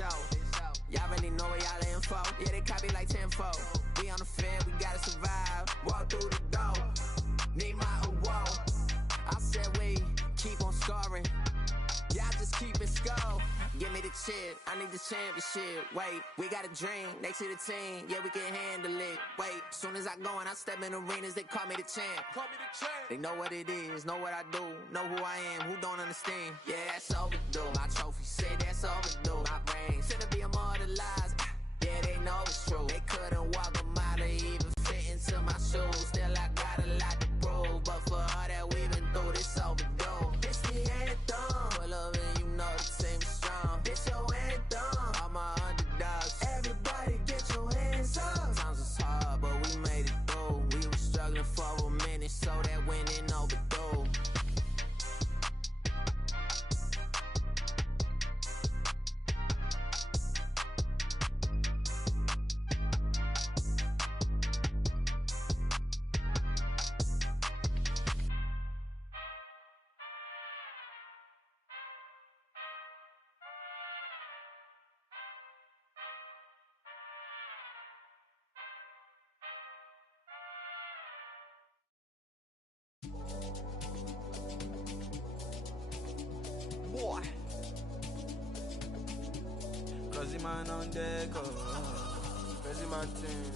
show. Y'all really know where y'all info. Yeah, they copy like tenfold. We on the field, we gotta survive. Walk through the door. Need my award. I said we keep on scoring. Y'all just keep it score. Give me the chip, I need the championship. Wait, we got a dream, next to the team. Yeah, we can handle it. Wait, soon as I go and I step in arenas, they call me the champ. They know what it is, know what I do, know who I am, who don't understand. Yeah, that's overdue. My trophy say that's overdue. My brain shouldn't be immortalized. Yeah, they know it's true. They couldn't walk a mile or even fit into my shoes. Still I got a lot to prove, but for all that we've been through, this overdue. It's the anthem. Pull up and you know the team is strong. It's your anthem. All my underdogs. Everybody get your hands up. Sometimes it's hard, but we made it through. We were struggling for a minute, so that winning overdue. Boy, crazy man on deck, crazy man thing.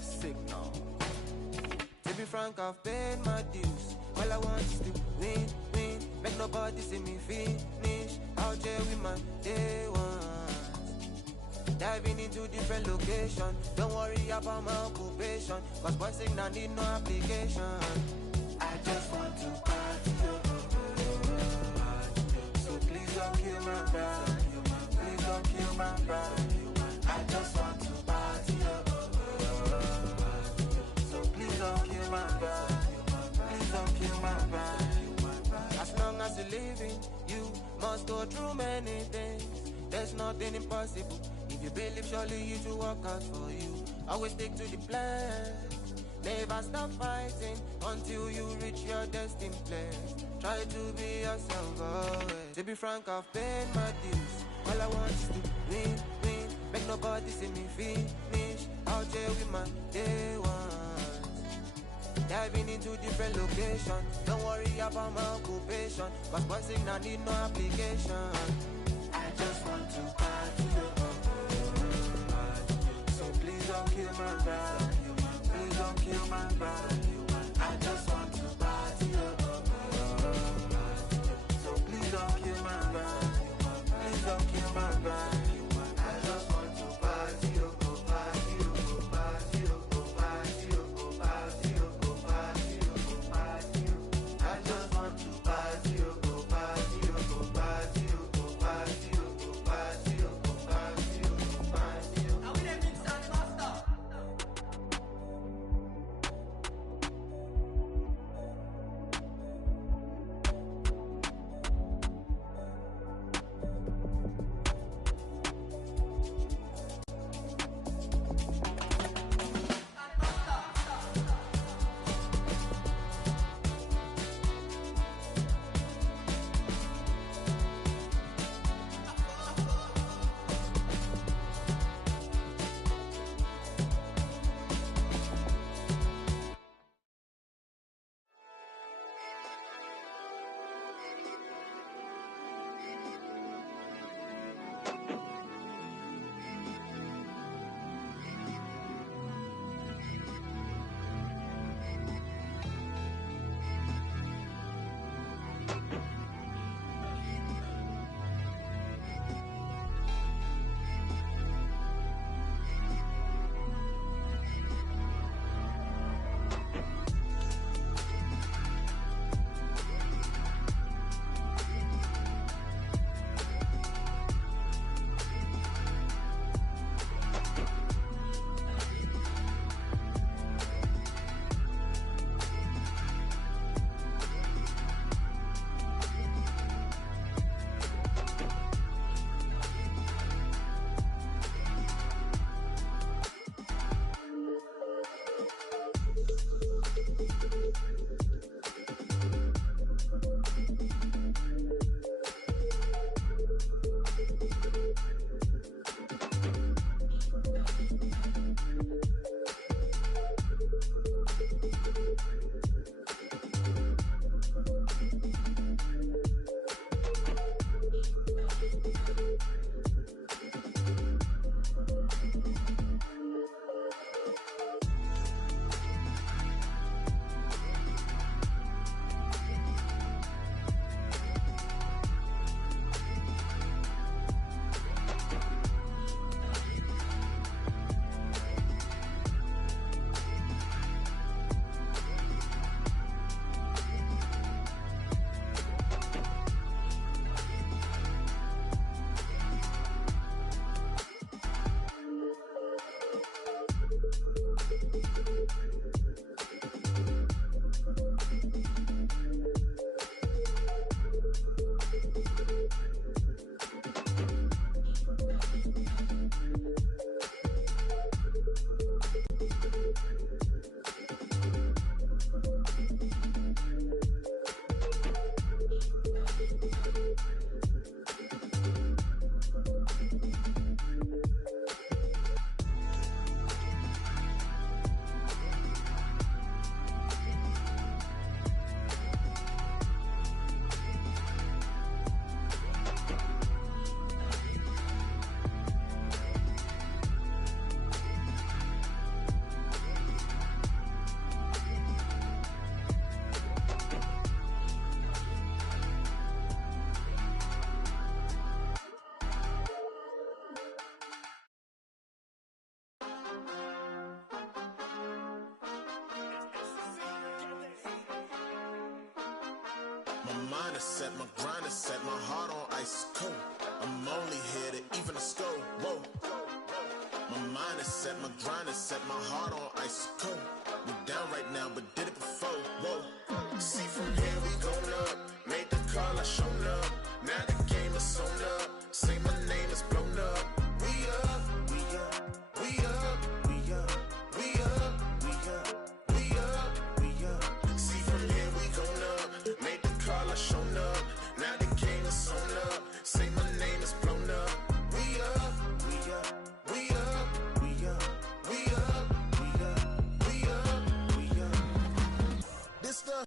Signal. To be frank, I've paid my dues. All I want is to win, win. Make nobody see me finish. Out here with my day one. Diving into different locations. Don't worry about my occupation, cause boys sing I need no application. I just want to party, so please don't kill my vibe. Please don't kill my vibe. I just want to party, so please don't kill my vibe. Please don't kill my vibe. As long as you're living, you must go through many things. There's nothing impossible. If you believe, surely you should work out for you. Always stick to the plan. Never stop fighting until you reach your destined place. Try to be yourself always. To be frank, I've paid my dues. All I want is to win, win. Make nobody see me finish. Out here with my day ones. Diving into different locations. Don't worry about my occupation, cause boys sing I need no application. I just want to party, so please don't kill my vibe. Please don't kill my vibe. I just want to party, so please don't kill my vibe. Please don't kill my vibe. I just want to party, go party, go party, go party, go party, go party, go party. I just want to party, go party, go party, go party, go party, go party, go party. Now we dey mix and master. My mind is set, my grind is set, my heart on ice cold. I'm only here to even a score. Whoa. My mind is set, my grind is set, my heart on ice cold. We down right now, but did it before. Whoa. See from here we going up. Made the call, I shown up. Now the game is sewn up. Say my name is blown up. We up, we up, we up, we up, we up, we up, we up, we up. See from here we going up. Made the call, I shown up. Now the game is sewn up. Say my name is blown up. We up, we up, we up, we up, we up, we up, we up, we up. This the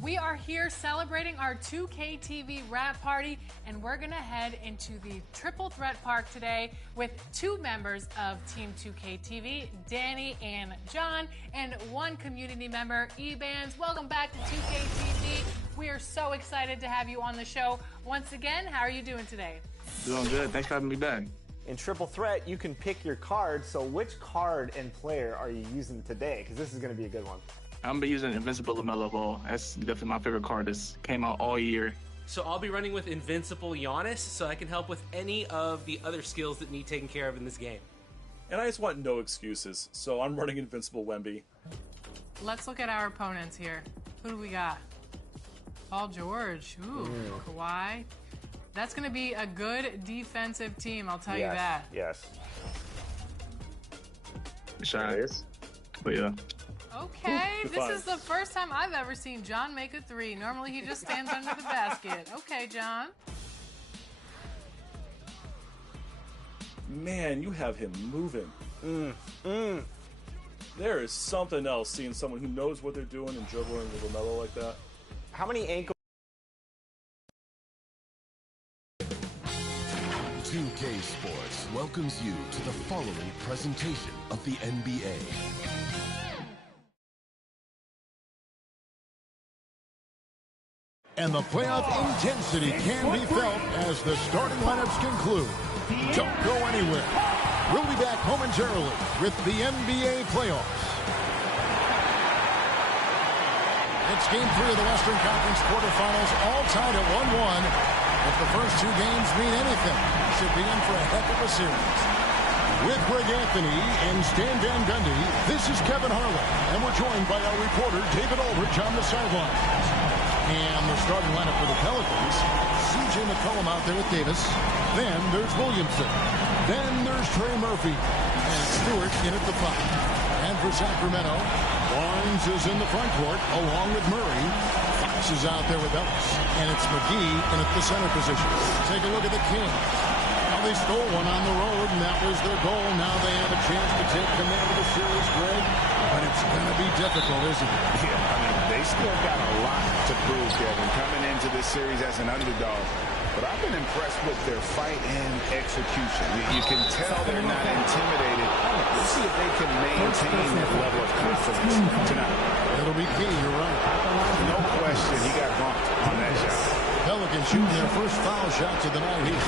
We are here celebrating our 2K TV wrap party, and we're going to head into the Triple Threat Park today with two members of Team 2K TV, Danny and John, and one community member, Ebans. Welcome back to 2K TV. We are so excited to have you on the show. Once again, how are you doing today? Doing good. Thanks for having me back. In Triple Threat, you can pick your card. So which card and player are you using today? Because this is going to be a good one. I'm gonna be using Invincible LaMelo Ball. That's definitely my favorite card. This came out all year. So I'll be running with Invincible Giannis, so I can help with any of the other skills that need taken care of in this game. And I just want no excuses, so I'm running Invincible Wemby. Let's look at our opponents here. Who do we got? Paul George. Ooh, Kawhi. That's going to be a good defensive team, I'll tell you that. Yes. Shot. But yeah. Okay, this is the first time I've ever seen John make a three. Normally he just stands under the basket. Okay, John. Man, you have him moving. There is something else seeing someone who knows what they're doing and dribbling with LaMelo like that. How many ankle? 2K Sports welcomes you to the following presentation of the NBA. And the playoff intensity can be felt as the starting lineups conclude. Don't go anywhere. We'll be back momentarily with the NBA playoffs. It's Game 3 of the Western Conference quarterfinals, all tied at 1-1. If the first two games mean anything, should be in for a heck of a series. With Greg Anthony and Stan Van Gundy, this is Kevin Harlan, and we're joined by our reporter David Ulrich on the sidelines. And the starting lineup for the Pelicans, C.J. McCollum out there with Davis. Then there's Williamson. Then there's Trey Murphy. And Stewart in at the 5. And for Sacramento, Barnes is in the front court along with Murray. Fox is out there with Ellis. And it's McGee in at the center position. Take a look at the Kings. Well, they stole one on the road, and that was their goal. Now they have a chance to take command of the series, Greg. But it's going to be difficult, isn't it? Yeah, I mean, they still got a lot to prove, Kevin, coming into this series as an underdog. But I've been impressed with their fight and execution. You can tell they're not intimidated. Let's see if they can maintain that level of confidence tonight. It'll be key, you're right. No question, he got bumped on that shot. Pelicans shooting their first foul shots of the night here.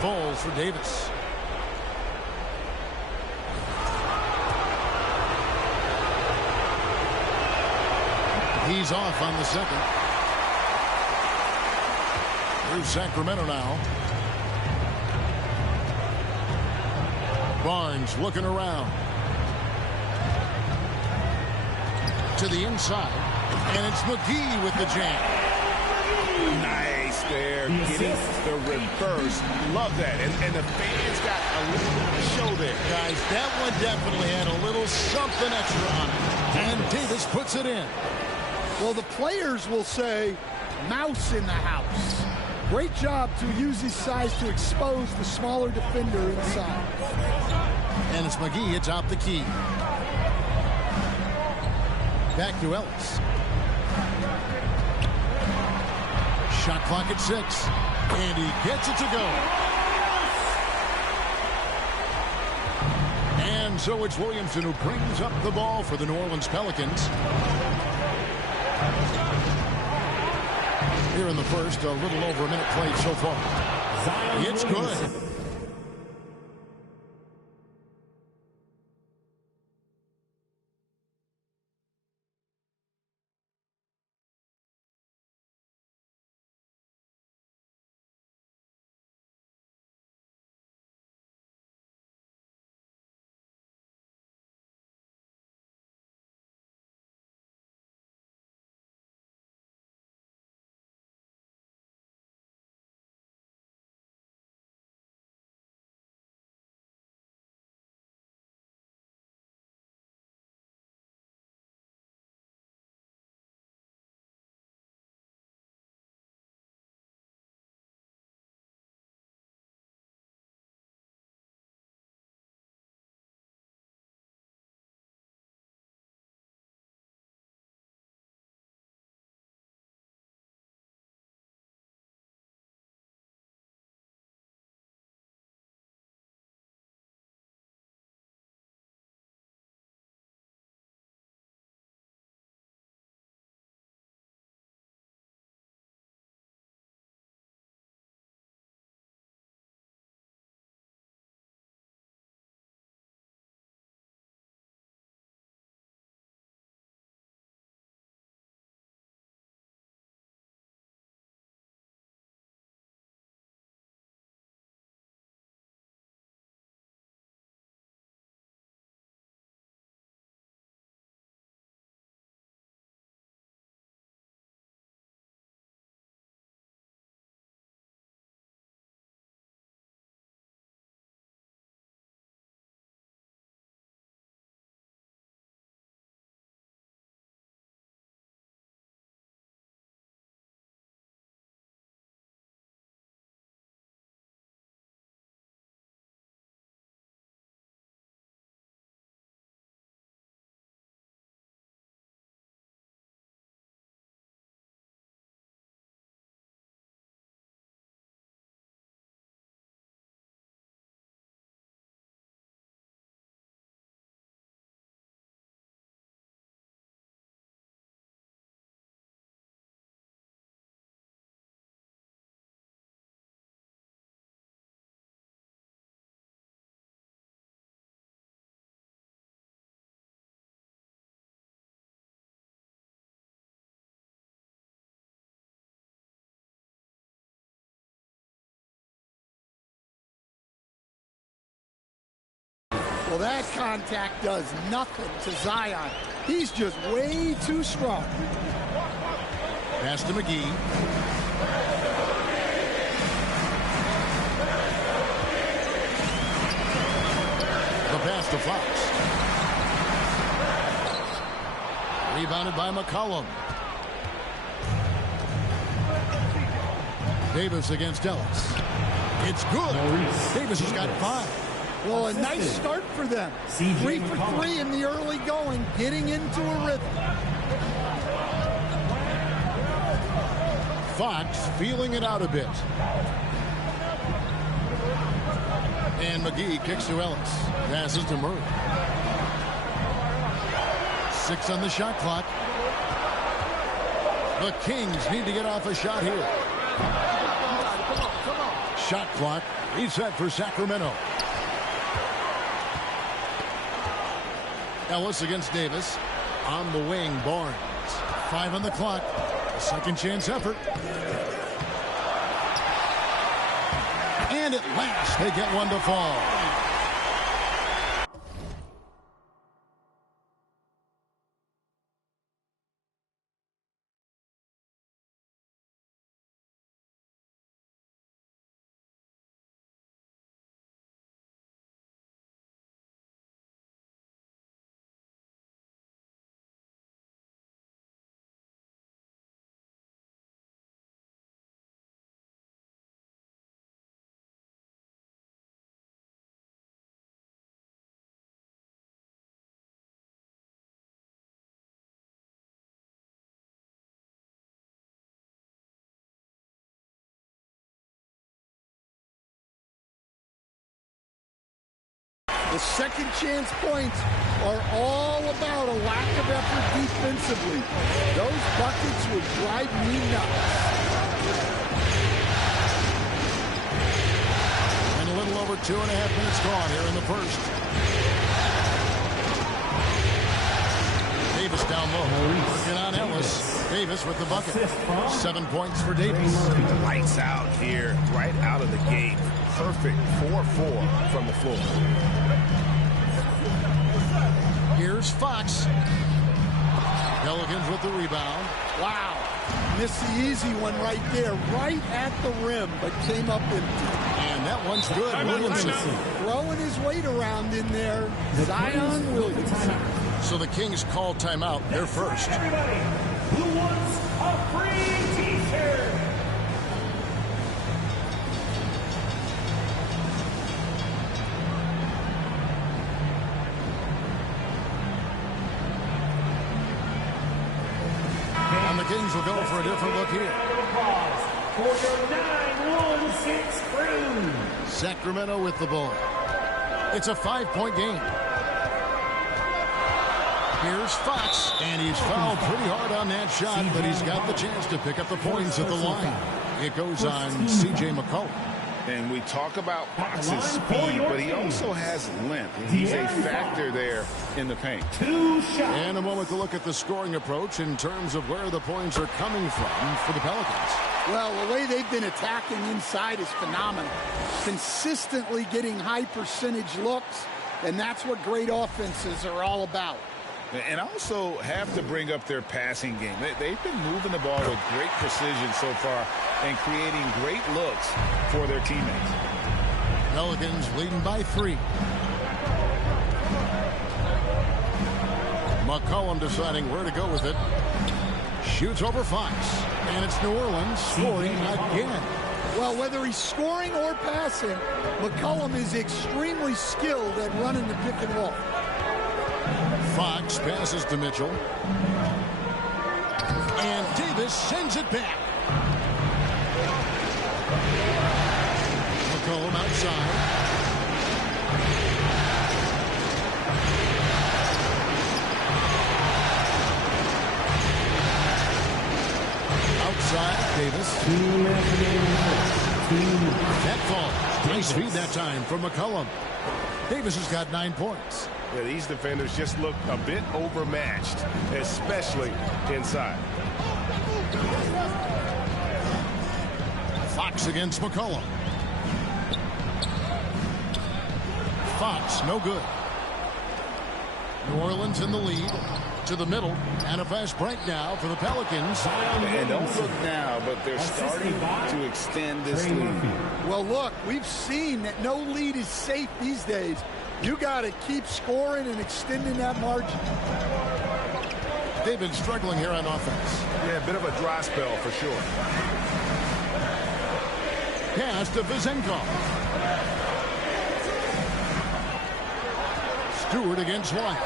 Falls for Davis. He's off on the second. Here's Sacramento now. Barnes looking around. To the inside. And it's McGee with the jam. Nice there, getting the reverse. Love that. And the fans got a little bit of a show there. Guys, that one definitely had a little something extra on it. And Davis puts it in. Well, the players will say, mouse in the house. Great job to use his size to expose the smaller defender inside. And it's McGee atop the key. Back to Ellis. Shot clock at 6. And he gets it to go. And so it's Williamson who brings up the ball for the New Orleans Pelicans. Here in the first, a little over a minute played so far. It's good. Well, that contact does nothing to Zion. He's just way too strong. Pass to McGee. The pass to Fox. Rebounded by McCollum. Davis against Ellis. It's good. Davis has got 5. Well, a nice start for them. 3 for 3 in the early going, getting into a rhythm. Fox feeling it out a bit. And McGee kicks to Ellis. Passes to Murray. 6 on the shot clock. The Kings need to get off a shot here. Shot clock reset for Sacramento. Ellis against Davis. On the wing, Barnes. 5 on the clock. A second chance effort. And at last, they get one to fall. The second chance points are all about a lack of effort defensively. Those buckets would drive me nuts. And a little over 2.5 minutes gone here in the first. Davis down low. Working on Ellis. Davis with the bucket. 7 points for Davis. Lights out here, right out of the gate. Perfect 4-4 from the floor. Here's Fox. Pelicans with the rebound. Wow. Missed the easy one right there, right at the rim, but came up empty. And that one's good. Williamson. Throwing his weight around in there. Zion Williamson. So the Kings call timeout. They're first. Everybody who wants a free t-shirt. And the Kings will go for a different look here. For your 9-1-6 crew. Sacramento with the ball. It's a 5-point game. Here's Fox, and he's fouled pretty hard on that shot, but he's got the chance to pick up the points at the line. It goes on C.J. McCollum. And we talk about Fox's speed, but he also has length. He's a factor there in the paint. And a moment to look at the scoring approach in terms of where the points are coming from for the Pelicans. Well, the way they've been attacking inside is phenomenal. Consistently getting high percentage looks, and that's what great offenses are all about. And also have to bring up their passing game. They've been moving the ball with great precision so far and creating great looks for their teammates. Pelicans leading by 3. McCollum deciding where to go with it. Shoots over Fox. And it's New Orleans scoring again. Well, whether he's scoring or passing, McCollum is extremely skilled at running the pick and roll. Fox passes to Mitchell. And Davis sends it back. McCollum outside. Outside, Davis. That falls. Nice feed that time from McCollum. Davis has got 9 points. Yeah, these defenders just look a bit overmatched, especially inside. Fox against McCollum. Fox, no good. New Orleans in the lead. To the middle. And a fast break now for the Pelicans. And don't look now, but they're starting to extend this lead. Well, look, we've seen that no lead is safe these days. You got to keep scoring and extending that margin. They've been struggling here on offense. Yeah, a bit of a dry spell for sure. Pass to Vizenkov. Stewart against Wyatt.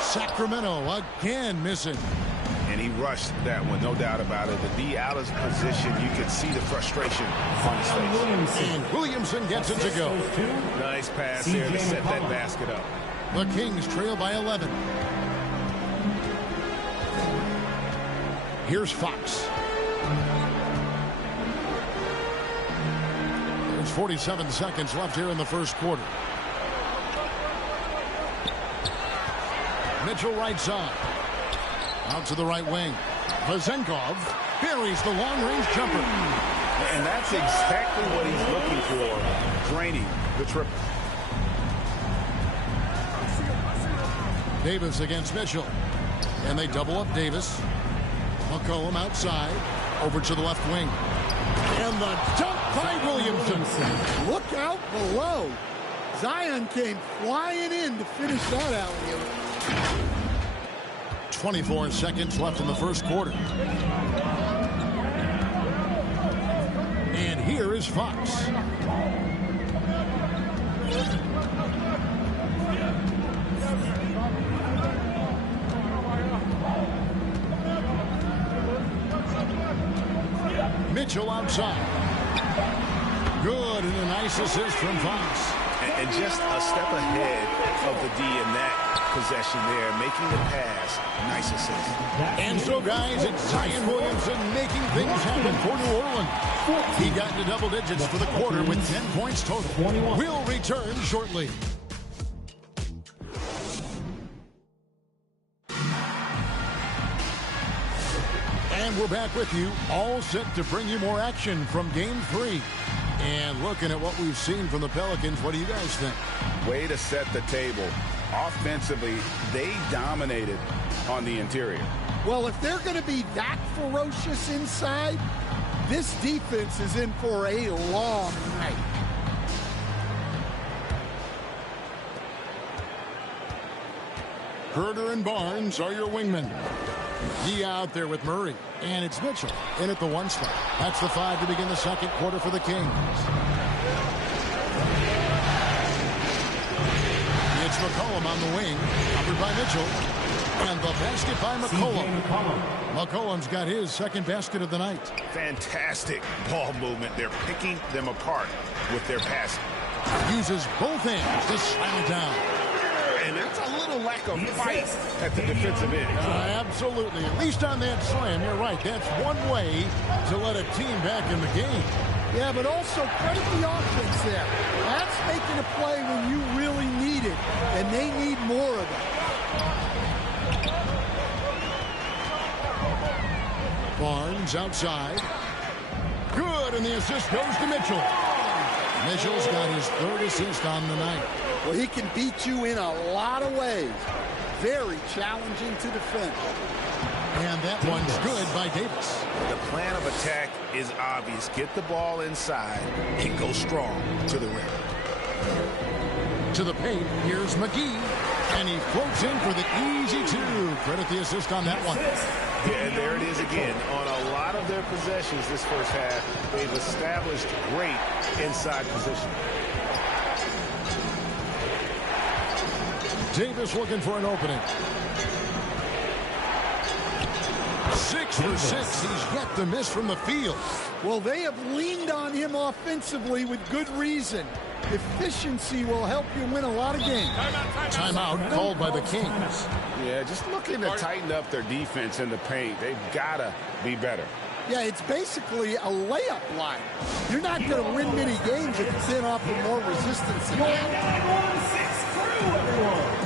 Sacramento again missing. And he rushed that one, no doubt about it. The D out of position, you could see the frustration on his face. And Williamson gets it to go. Nice pass there to set that basket up. The Kings trail by 11. Here's Fox. There's 47 seconds left here in the first quarter. Mitchell right side. Out to the right wing. Vizenkov buries the long-range jumper. And that's exactly what he's looking for, draining the triple. Davis against Mitchell. And they double up Davis. McCollum outside. Over to the left wing. And the dunk by Williamson. Look out below. Zion came flying in to finish that alley-oop. 24 seconds left in the first quarter. And here is Fox. Mitchell outside. Good, and a nice assist from Fox. And just a step ahead of the D in that possession there, making the pass. Nice assist. And so, guys, it's Zion Williamson making things happen for New Orleans. He got into double digits for the quarter with 10 points total. We'll return shortly. And we're back with you, all set to bring you more action from Game 3. And looking at what we've seen from the Pelicans, what do you guys think? Way to set the table. Offensively, they dominated on the interior. Well, if they're going to be that ferocious inside, this defense is in for a long night. Herder and Barnes are your wingmen. He out there with Murray. And it's Mitchell in at the 1 spot. That's the 5 to begin the second quarter for the Kings. It's McCollum on the wing. Covered by Mitchell. And the basket by McCollum. McCollum's got his second basket of the night. Fantastic ball movement. They're picking them apart with their passing. Uses both hands to slam it down. And that's a little lack of fight at the defensive end. Absolutely. At least on that slam, you're right. That's one way to let a team back in the game. Yeah, but also credit the offense there. That's making a play when you really need it, and they need more of it. Barnes outside. Good, and the assist goes to Mitchell. Mitchell's got his 3rd assist on the night. Well, he can beat you in a lot of ways. Very challenging to defend. And that one's good by Davis. The plan of attack is obvious. Get the ball inside and go strong to the rim. To the paint, here's McGee. And he floats in for the easy 2. Credit the assist on that one. Yeah, and there it is again. On a lot of their possessions this first half, they've established great inside position. Davis looking for an opening. 6 for 6. He's yet to miss from the field. Well, they have leaned on him offensively with good reason. Efficiency will help you win a lot of games. Timeout called by the Kings. Yeah, just looking to tighten up their defense in the paint. They've got to be better. Yeah, it's basically a layup line. You're not going to win many games if you can't offer more resistance. You're down 6 crew, everyone.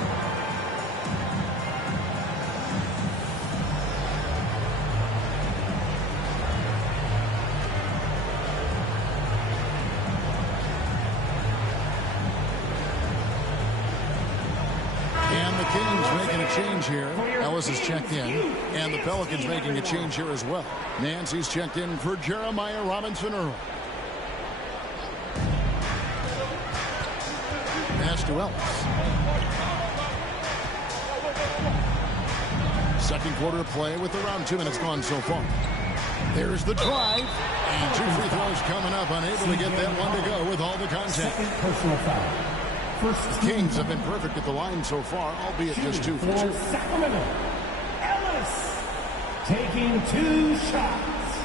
Change here. Ellis is checked in, and the Pelicans making a change here as well. Nancy's checked in for Jeremiah Robinson-Earl. Pass to Ellis. Second quarter of play with around 2 minutes gone so far. There's the drive, and 2 free throws coming up, unable to get that one to go with all the contact. Second personal foul. Kings have been perfect at the line so far, albeit just 2 for 2. Sacramento. Ellis taking 2 shots.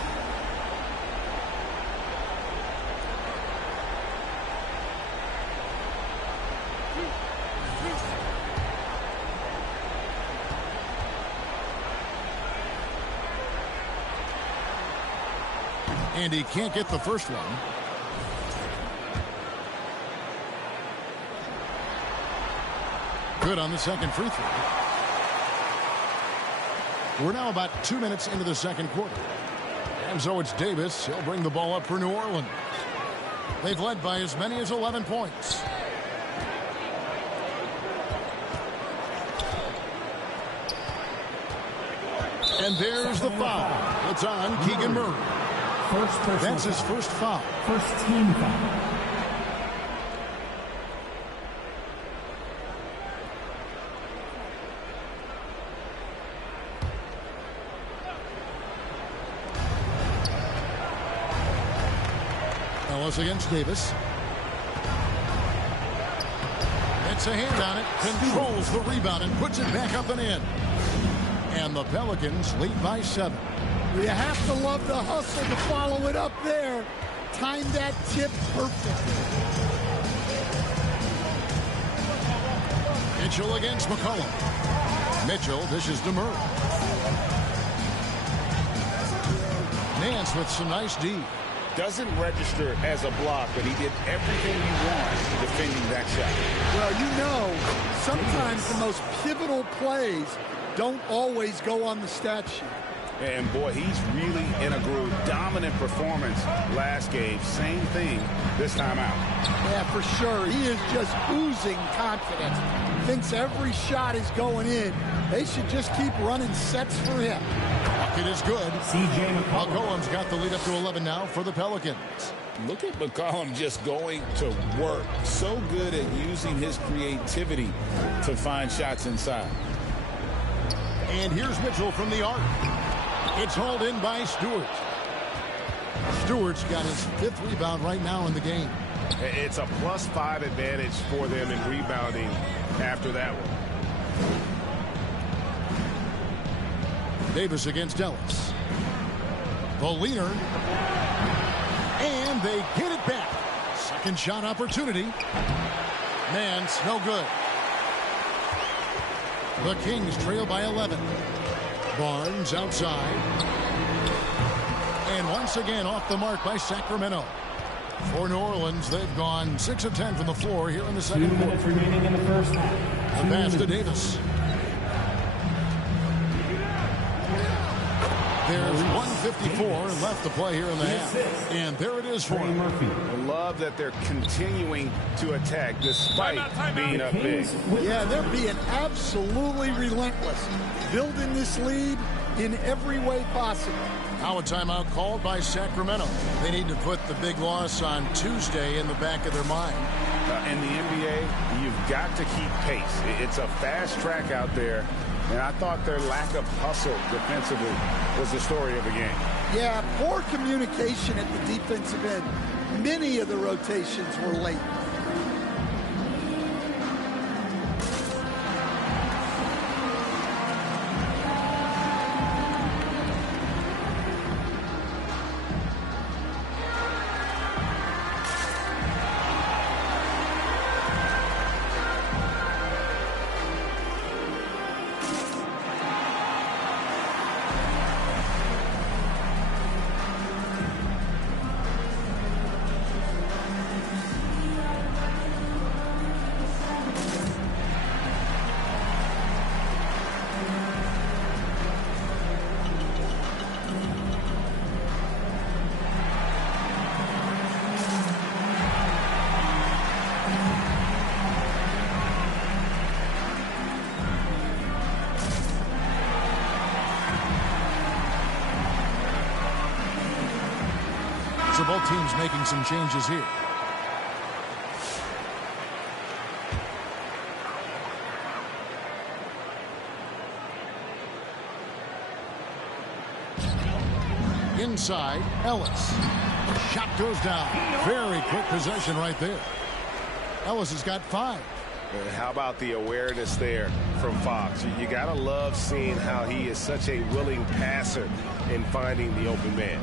And he can't get the first one. Good on the second free throw. We're now about 2 minutes into the second quarter. And so it's Davis. He'll bring the ball up for New Orleans. They've led by as many as 11 points. And there's the foul. It's on Keegan Murray. That's his first foul. First team foul. Against Davis. It's a hand on it, controls the rebound and puts it back up and in. And the Pelicans lead by 7. You have to love the hustle to follow it up there. Timed that tip perfect. Mitchell against McCollum. Mitchell dishes to Murray. Nance with some nice D. Doesn't register as a block, but he did everything he wants defending that shot. Well, you know, sometimes the most pivotal plays don't always go on the stat sheet. And boy, he's really in a groove. Dominant performance last game. Same thing this time out. Yeah, for sure. He is just oozing confidence. Thinks every shot is going in. They should just keep running sets for him. Bucket is good. McCollum's got the lead up to 11 now for the Pelicans. Look at McCollum just going to work. So good at using his creativity to find shots inside. And here's Mitchell from the arc. It's hauled in by Stewart. Stewart's got his 5th rebound right now in the game. It's a +5 advantage for them in rebounding after that one. Davis against Ellis. The leaner. And they get it back. Second shot opportunity. Nance, no good. The Kings trail by 11. Barnes outside. And once again off the mark by Sacramento. For New Orleans, they've gone 6 of 10 from the floor here in the second quarter. 2 minutes remaining in the first half. The pass to Davis. There's 1:54 left to play here in the half. And there it is for him. I love that they're continuing to attack despite being up big. Yeah, they're being absolutely relentless. Building this lead in every way possible. Now a timeout called by Sacramento. They need to put the big loss on Tuesday in the back of their mind. In the NBA, you've got to keep pace. It's a fast track out there. And I thought their lack of hustle defensively was the story of the game. Yeah, poor communication at the defensive end. Many of the rotations were late. So both teams making some changes here. Inside, Ellis. Shot goes down. Very quick possession right there. Ellis has got 5. How about the awareness there from Fox? You got to love seeing how he is such a willing passer in finding the open man.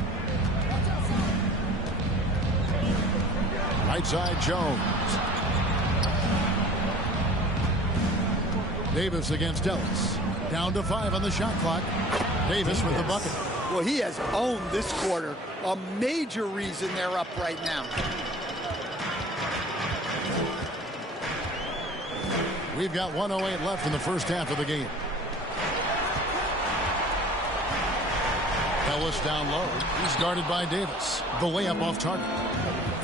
Right side, Jones. Davis against Ellis. Down to 5 on the shot clock. Davis with the bucket. Well, he has owned this quarter. A major reason they're up right now. We've got 1:08 left in the first half of the game. Ellis down low. He's guarded by Davis. The layup off target.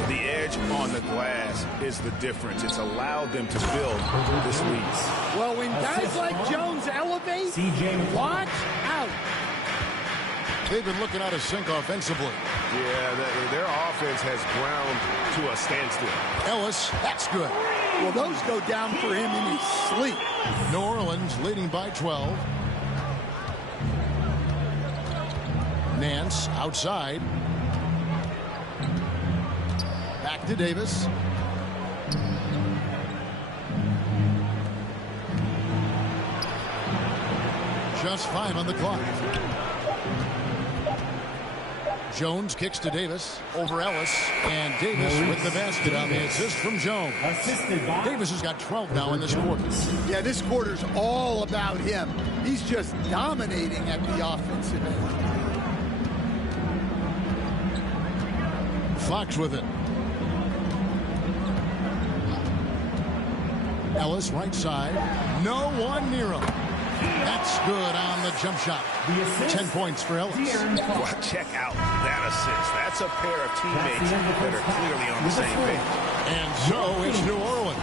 The edge on the glass is the difference. It's allowed them to build this lead. Well, when guys like Jones elevate, watch out. They've been looking out of sync offensively. Yeah, their offense has ground to a standstill. Ellis, that's good. Well, those go down for him in his sleep. New Orleans leading by 12. Nance outside. Back to Davis. Just 5 on the clock. Jones kicks to Davis over Ellis, and Davis with the basket on the assist from Jones. Davis has got 12 now in this quarter. Yeah, this quarter's all about him. He's just dominating at the offensive end. Fox with it. Ellis right side. No one near him. That's good on the jump shot. 10 points for Ellis. Well, check out that assist. That's a pair of teammates that are clearly on the same page. And so it's New Orleans.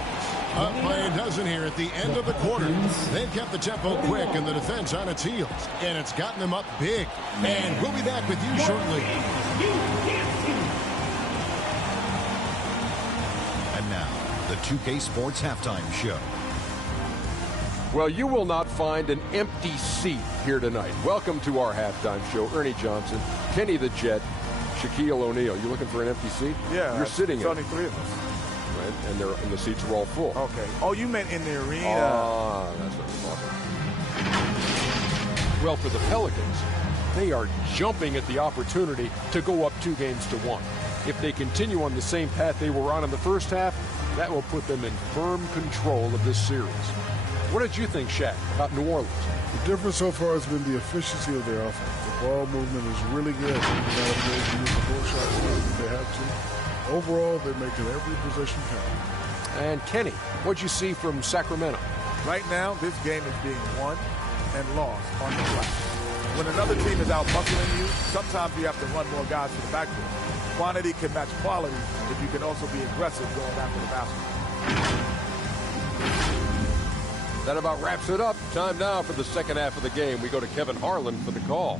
Up by a dozen here at the end of the quarter. They've kept the tempo quick and the defense on its heels. And it's gotten them up big. And we'll be back with you shortly. And now, the 2K Sports Halftime Show. Well, you will not find an empty seat here tonight. Welcome to our halftime show. Ernie Johnson, Kenny the Jet, Shaquille O'Neal. You looking for an empty seat? Yeah. You're sitting in only 3 of us. Right? And the seats are all full. Okay. Oh, you meant in the arena. Ah, that's what I'm talking. Well, for the Pelicans, they are jumping at the opportunity to go up 2-1. If they continue on the same path they were on in the first half, that will put them in firm control of this series. What did you think, Shaq, about New Orleans? The difference so far has been the efficiency of their offense. The ball movement is really good. They're not afraid to use the whole shot if they have to. Overall, they're making every possession count. And Kenny, what'd you see from Sacramento? Right now, this game is being won and lost on the flat. When another team is out buckling you, sometimes you have to run more guys to the backcourt. Quantity can match quality if you can also be aggressive going after the basket. That about wraps it up. Time now for the second half of the game. We go to Kevin Harlan for the call.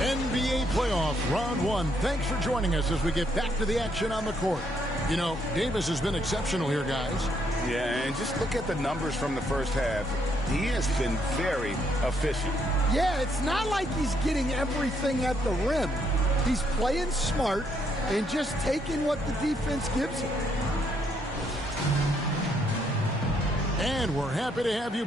NBA playoff round 1. Thanks for joining us as we get back to the action on the court. You know, Davis has been exceptional here, guys. Yeah, and just look at the numbers from the first half. He has been very efficient. Yeah, it's not like he's getting everything at the rim. He's playing smart and just taking what the defense gives him. And we're happy to have you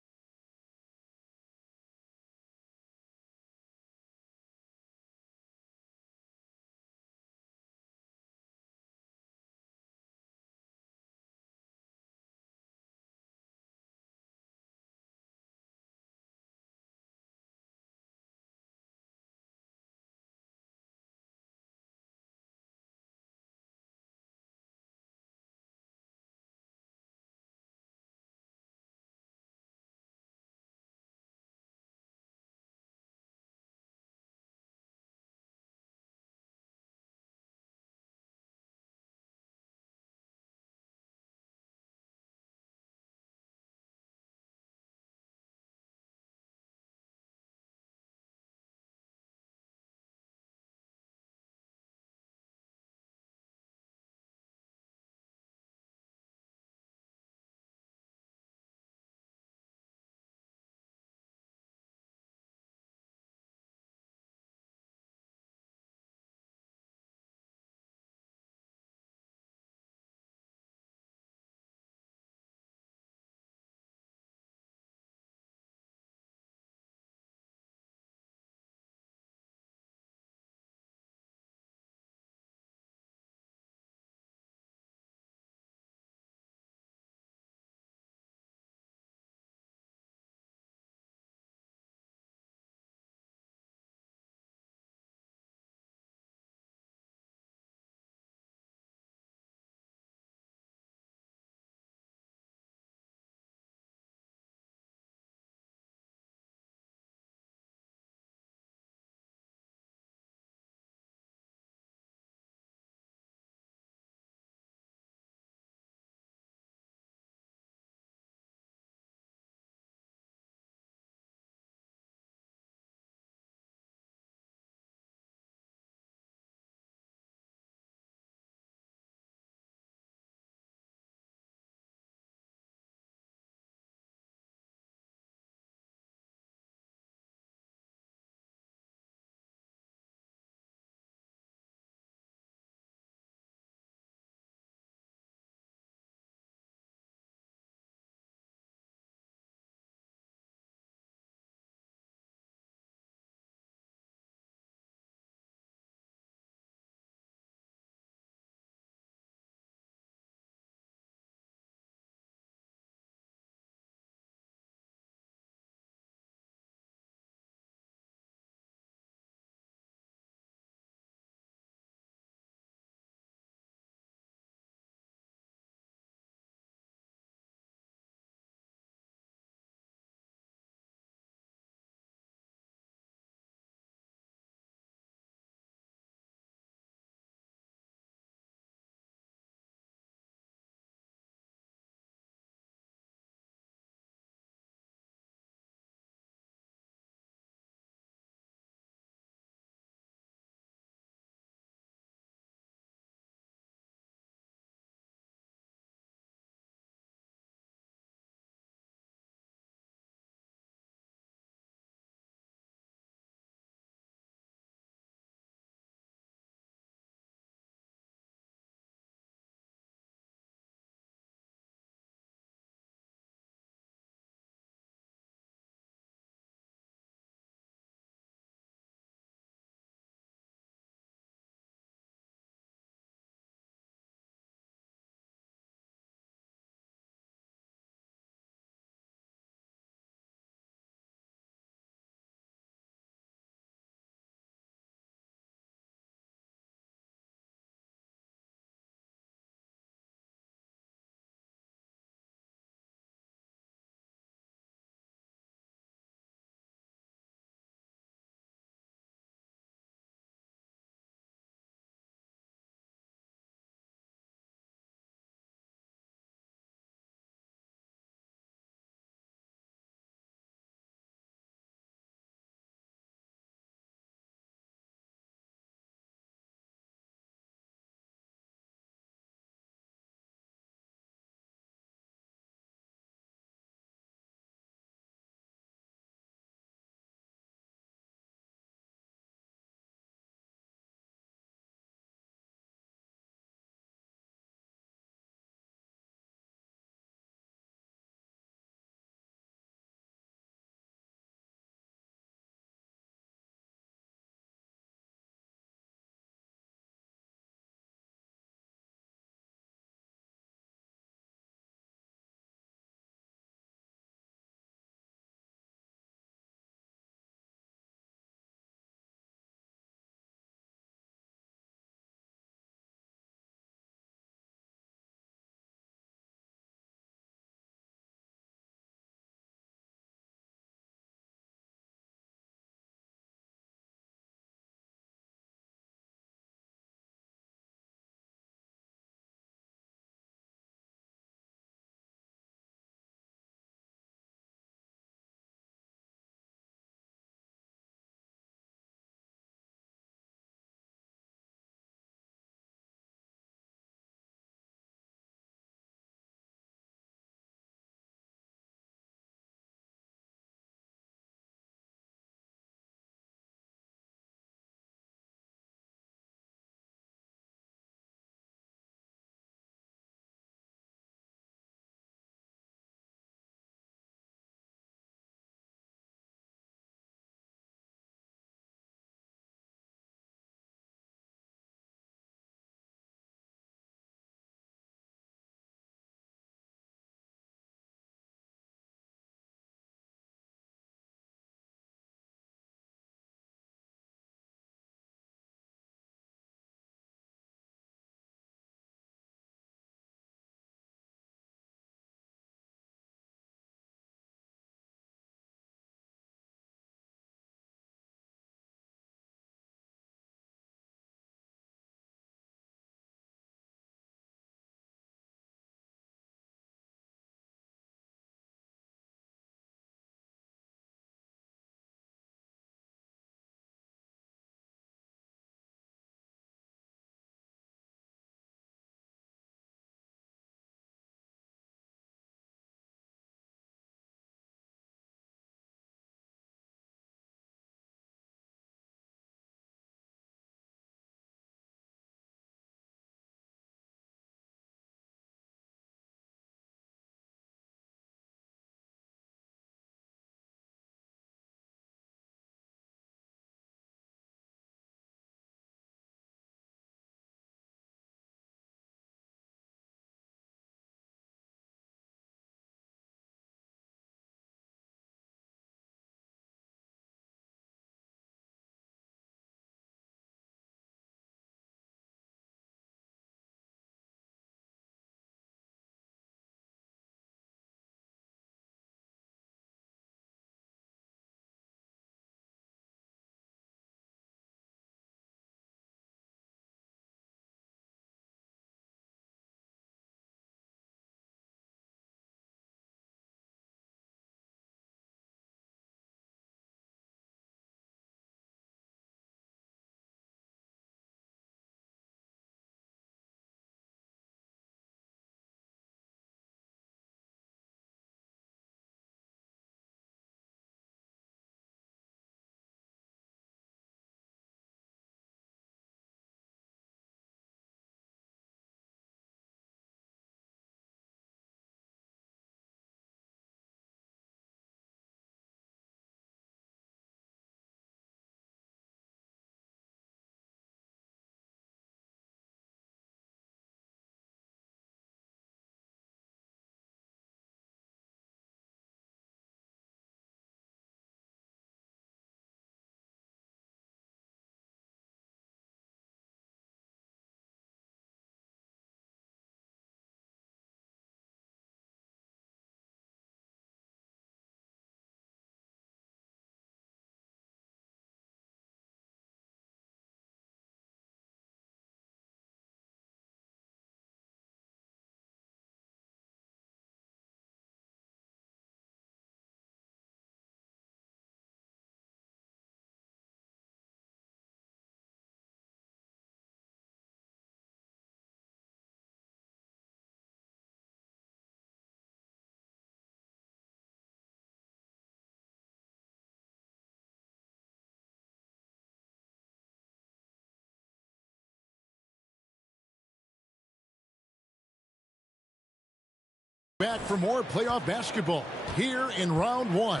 Back for more playoff basketball here in round one.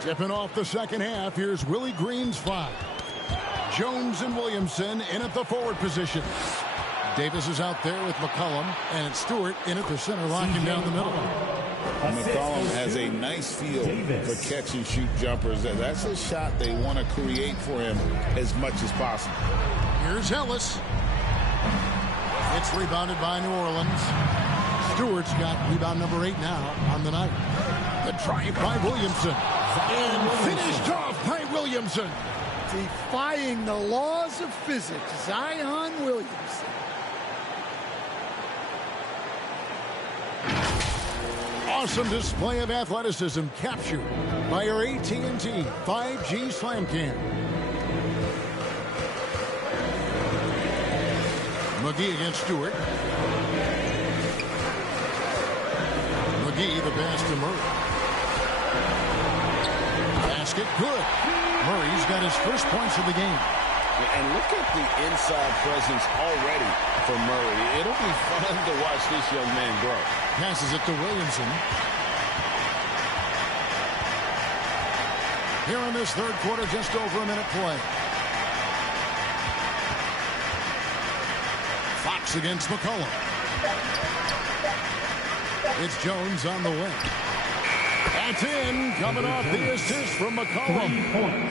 Tipping off the second half, here's Willie Green's 5. Jones and Williamson in at the forward position. Davis is out there with McCollum, and it's Stewart in at the center, locking down the middle. McCollum has a nice feel for catch and shoot jumpers. That's a shot they want to create for him as much as possible. Here's Ellis. It's rebounded by New Orleans. Stewart's got rebound number 8 now on the night. The drive by Williamson. And finished off by Williamson. Defying the laws of physics, Zion Williamson. Awesome display of athleticism captured by your AT&T 5G Slam Cam. McGee against Stewart. McGee the pass to Murray. Basket good. Murray's got his first points of the game. And look at the inside presence already for Murray. It'll be fun to watch this young man grow. Passes it to Williamson. Here in this third quarter, just over a minute play. Fox against McCollum. It's Jones on the wing. That's in, coming off the assist from McCollum.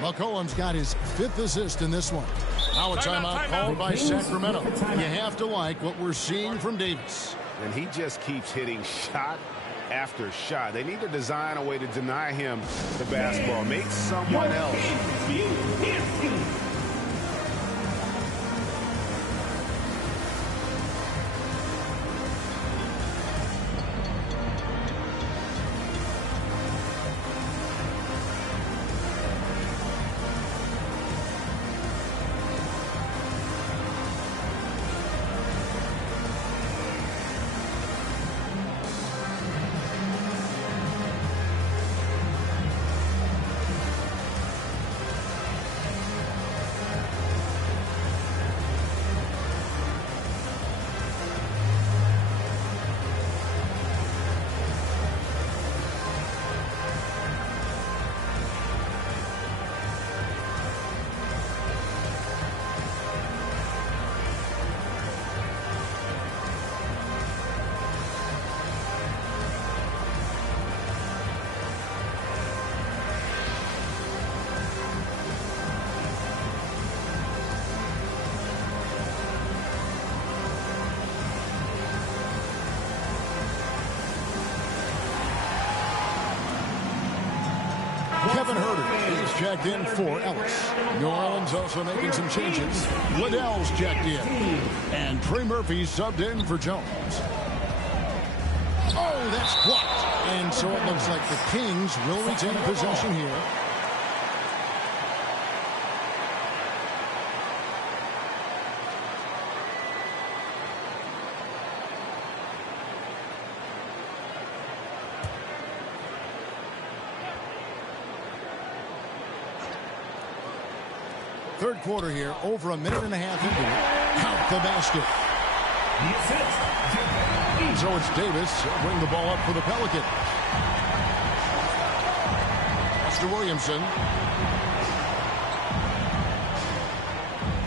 McCollum's got his 5th assist in this one. Now a timeout called by Sacramento. You have to like what we're seeing from Davis. And he just keeps hitting shot after shot. They need to design a way to deny him the basketball. Make someone else. Kevin Herter is checked in for Ellis. New Orleans also making some changes. Liddell's checked in. And Trey Murphy subbed in for Jones. Oh, that's blocked. And so it looks like the Kings will retain possession here. Third quarter here, over a minute and a half into it. Count the basket. So it's Davis. He'll bring the ball up for the Pelicans. That's to Williamson.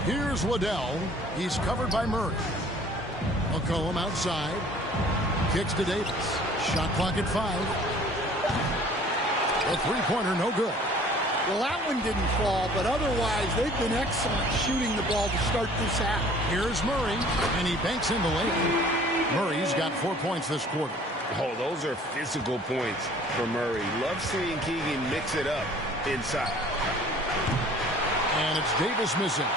Here's Liddell. He's covered by Murray. McCollum outside. Kicks to Davis. Shot clock at 5. A three-pointer, no good. Well, that one didn't fall, but otherwise they've been excellent shooting the ball to start this half. Here's Murray, and he banks in the lane. Murray's got 4 points this quarter. Oh, those are physical points for Murray. Love seeing Keegan mix it up inside. And it's Davis missing.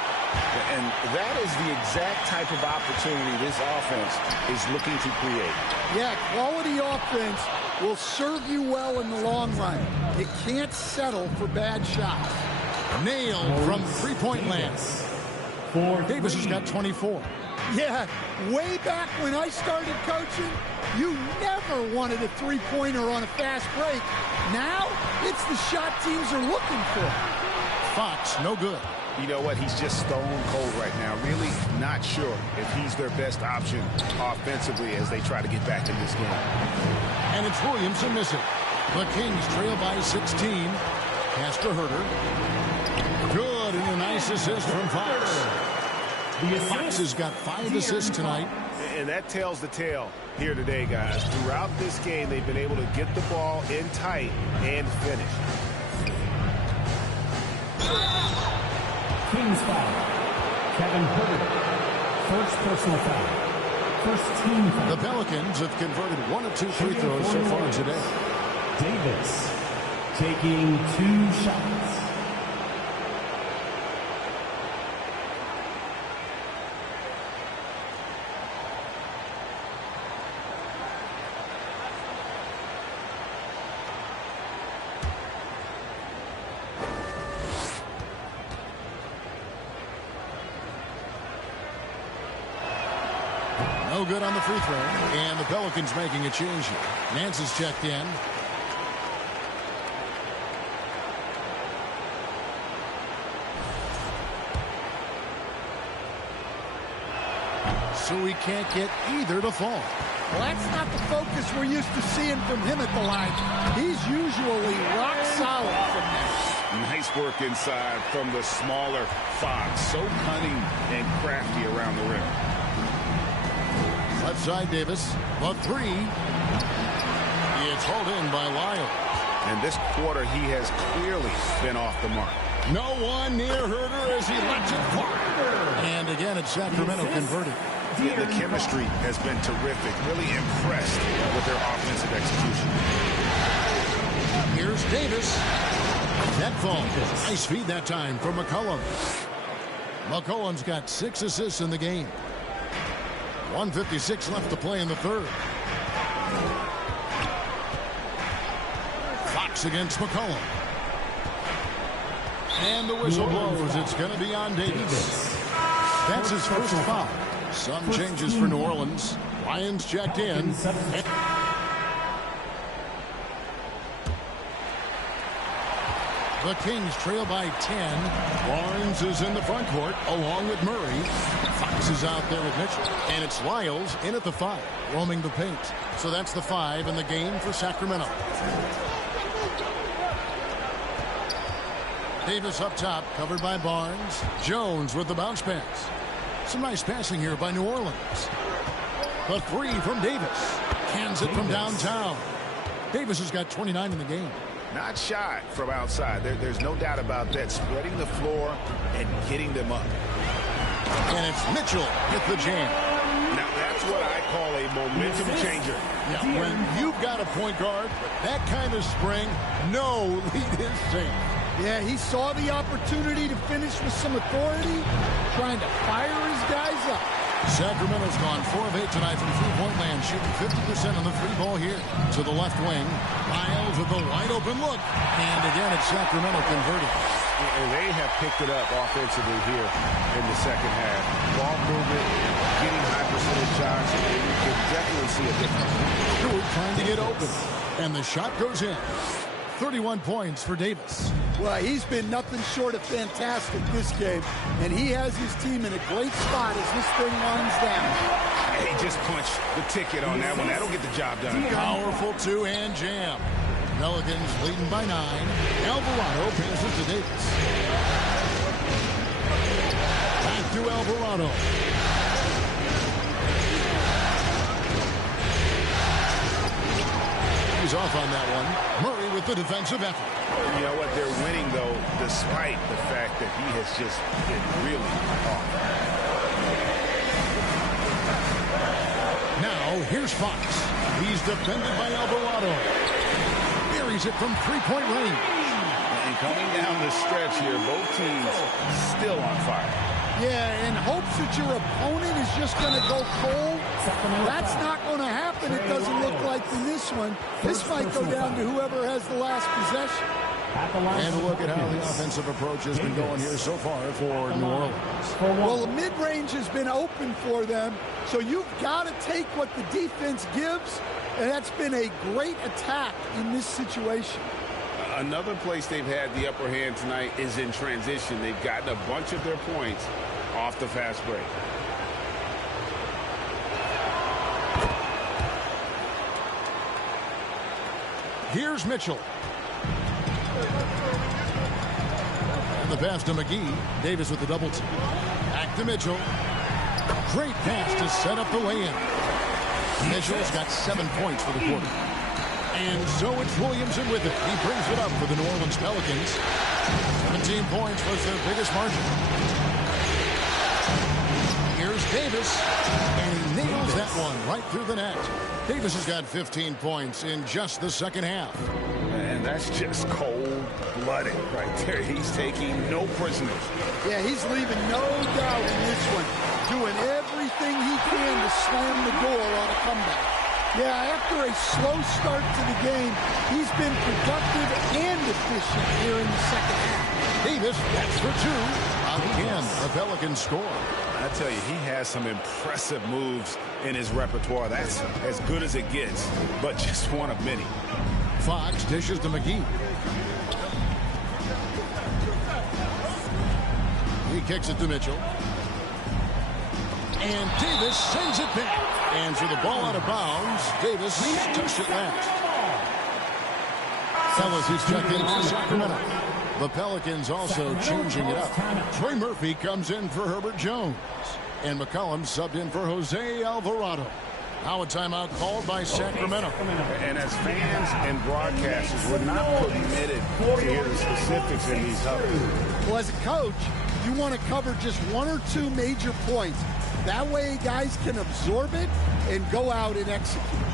And that is the exact type of opportunity this offense is looking to create. Yeah, quality offense will serve you well in the long run. You can't settle for bad shots. Nailed from three-point land. Davis has got 24. Yeah, way back when I started coaching, you never wanted a three-pointer on a fast break. Now, it's the shot teams are looking for. Fox, no good. You know what? He's just stone cold right now. Really not sure if he's their best option offensively as they try to get back in this game. And it's Williamson missing. The Kings trail by 16. Pass to Herter. Good, and a nice assist from Fox. Fox has got 5 assists tonight. And that tells the tale here today, guys. Throughout this game, they've been able to get the ball in tight and finish. Kings foul. Kevin Herter. First personal foul. First team foul. The Pelicans have converted 1 of 2 free throws so far today. Davis taking 2 shots. No good on the free throw. And the Pelicans making a change here. Nance is checked in. So he can't get either to fall. Well, that's not the focus we're used to seeing from him at the line. He's usually rock solid from there. Nice work inside from the smaller Fox. So cunning and crafty around the rim. Left side Davis. The 3. It's hauled in by Lyle. And this quarter, he has clearly been off the mark. No one near Herter as he lets it fly. And again, it's Sacramento converted. The chemistry has been terrific. Really impressed with their offensive execution. Here's Davis. That falls. Nice feed that time from McCollum. McCollum's got 6 assists in the game. 1:56 left to play in the third. Fox against McCollum. And the whistle blows. It's going to be on Davis. That's his first foul. Some changes for New Orleans. Lions checked in. The Kings trail by 10. Barnes is in the front court along with Murray. Fox is out there with Mitchell. And it's Lyles in at the 5, roaming the paint. So that's the 5 in the game for Sacramento. Davis up top, covered by Barnes. Jones with the bounce pass. Some nice passing here by New Orleans. The 3 from Davis. Cans it from downtown. Davis has got 29 in the game. Not shy from outside. There's no doubt about that. Spreading the floor and getting them up. And it's Mitchell with the jam. Now that's what I call a momentum changer. Yeah, when you've got a point guard with that kind of spring, no lead is safe. Yeah, he saw the opportunity to finish with some authority, trying to fire his guys up. Sacramento's gone 4 of 8 tonight from three-point land, shooting 50% on the 3 ball here. To the left wing, Lyles with a wide-open look. And again, it's Sacramento converted. And they have picked it up offensively here in the second half. Ball movement, getting high percentage shots, and you can definitely see a difference. Stewart trying to get open. And the shot goes in. 31 points for Davis. Well, he's been nothing short of fantastic this game, and he has his team in a great spot as this thing winds down. He just punched the ticket on that one. That'll get the job done. Powerful 2-hand jam. Pelicans leading by 9. Alvarado passes to Davis. Back to Alvarado. He's off on that one. Murray with the defensive effort. You know what? They're winning, though, despite the fact that he has just been really off. Now, here's Fox. He's defended by Alvarado. Buries it from three-point range. And coming down the stretch here, both teams still on fire. Yeah, in hopes that your opponent is just going to go cold. That's not going to happen, it doesn't look like in this one. This might go down to whoever has the last possession. And look at how the offensive approach has been going here so far for New Orleans. Well, the mid-range has been open for them, so you've got to take what the defense gives, and that's been a great attack in this situation. Another place they've had the upper hand tonight is in transition. They've gotten a bunch of their points off the fast break. Here's Mitchell. And the pass to McGee. Davis with the double team. Back to Mitchell. Great pass to set up the lay-in. Mitchell's got 7 points for the quarter. And so it's Williamson with it. He brings it up for the New Orleans Pelicans. 17 points was their biggest margin. Here's Davis. And he nails that one right through the net. Davis has got 15 points in just the second half. And that's just cold-blooded right there. He's taking no prisoners. Yeah, he's leaving no doubt in this one. Doing everything he can to slam the door on a comeback. Yeah, after a slow start to the game, he's been productive and efficient here in the second half. Davis, that's for 2. Again, the Pelicans score. I tell you, he has some impressive moves in his repertoire. That's as good as it gets, but just one of many. Fox dishes to McGee. He kicks it to Mitchell. And Davis sends it back. And for the ball out of bounds, Davis touched it last. Fellas, he's checked in for Sacramento. The Pelicans also changing it up. Trey Murphy comes in for Herbert Jones. And McCollum subbed in for Jose Alvarado. Now a timeout called by Sacramento. And as fans and broadcasters, we're not permitted to hear the specifics in these huddles. Well, as a coach, you want to cover just 1 or 2 major points. That way guys can absorb it and go out and execute.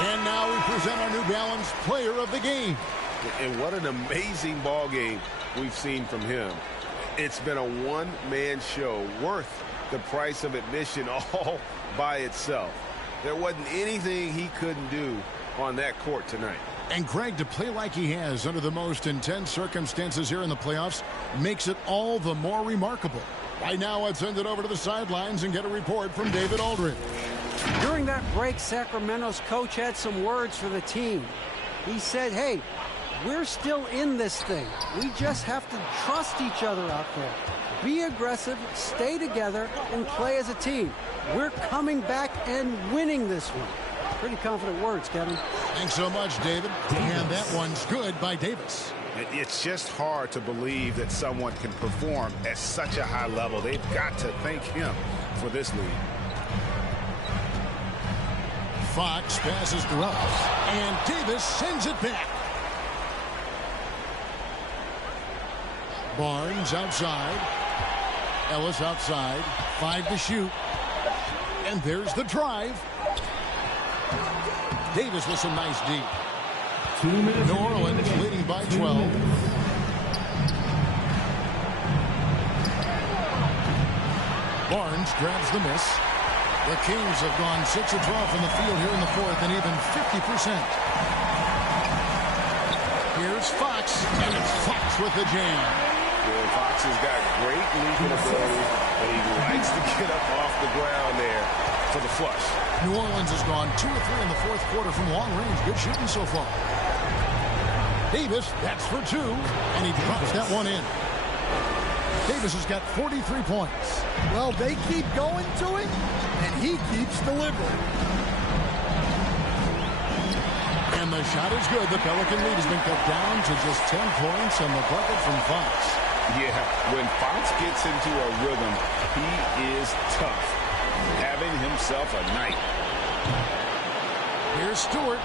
And now we present our New Balance Player of the Game. And what an amazing ball game we've seen from him. It's been a one-man show worth the price of admission all by itself. There wasn't anything he couldn't do on that court tonight. And Greg, to play like he has under the most intense circumstances here in the playoffs makes it all the more remarkable. Right now, I'd send it over to the sidelines and get a report from David Aldridge. During that break, Sacramento's coach had some words for the team. He said, hey, we're still in this thing. We just have to trust each other out there. be aggressive, stay together, and play as a team. We're coming back and winning this one. Pretty confident words, Kevin. Thanks so much, David. And that one's good by Davis. It's just hard to believe that someone can perform at such a high level. They've got to thank him for this lead. Fox passes to Russ, and Davis sends it back. Barnes outside. Ellis outside. 5 to shoot. And there's the drive. Davis with some nice deep. New Orleans leading by 12. Barnes grabs the miss. The Kings have gone 6 of 12 from the field here in the fourth and even 50%. Here's Fox, and it's Fox with the jam. Well, Fox has got great leaping ability, but he likes to get up off the ground there for the flush. New Orleans has gone 2 of 3 in the fourth quarter from long range. Good shooting so far. Davis, that's for 2, and he drops that one in. Davis has got 43 points. Well, they keep going to him, and he keeps delivering. And the shot is good. The Pelican lead has been cut down to just 10 points and the bucket from Fox. Yeah, when Fox gets into a rhythm, he is tough. Having himself a night. Here's Stewart.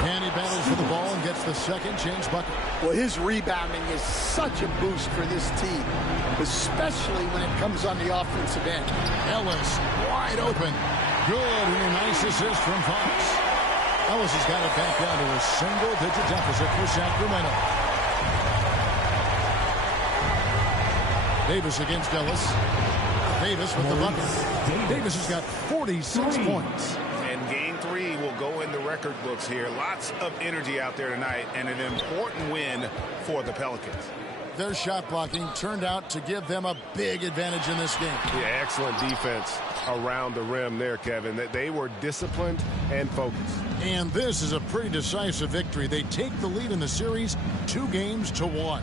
And he battles for the ball and gets the second chance bucket. Well, his rebounding is such a boost for this team, especially when it comes on the offensive end. Ellis wide open. Good, and a nice assist from Fox. Ellis has got it back down to a single-digit deficit for Sacramento. Davis against Ellis. Davis with the bucket. Davis has got 46 points. And game 3 will go in the record books here. Lots of energy out there tonight, and an important win for the Pelicans. Their shot blocking turned out to give them a big advantage in this game. Yeah, excellent defense around the rim there, Kevin. They were disciplined and focused. And this is a pretty decisive victory. They take the lead in the series 2-1.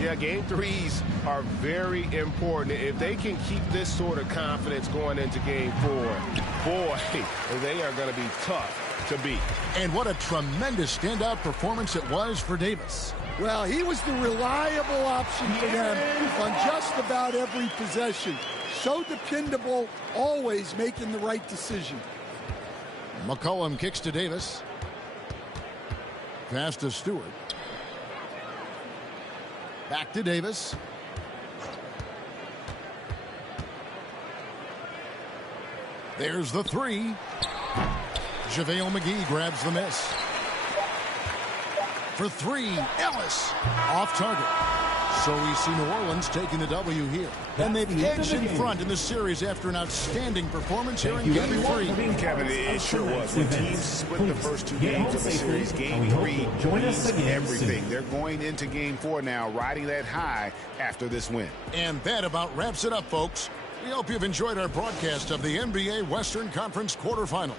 Yeah, game 3s are very important. If they can keep this sort of confidence going into game 4, boy, they are going to be tough to beat. And what a tremendous standout performance it was for Davis. Well, he was the reliable option for them on just about every possession. So dependable, always making the right decision. McCollum kicks to Davis. Pass to Stewart. Back to Davis. There's the 3. JaVale McGee grabs the miss. For 3, Ellis off target. So we see New Orleans taking the W here. And they've edged in front in the series after an outstanding performance here in game 3. Kevin, it sure was. When teams split the first 2 games of the series, game 3 means everything. They're going into game 4 now, riding that high after this win. And that about wraps it up, folks. We hope you've enjoyed our broadcast of the NBA Western Conference quarterfinals.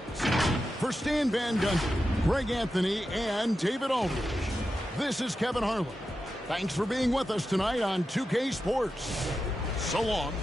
For Stan Van Gundy, Greg Anthony, and David Aldridge, this is Kevin Harlan. Thanks for being with us tonight on 2K Sports. So long.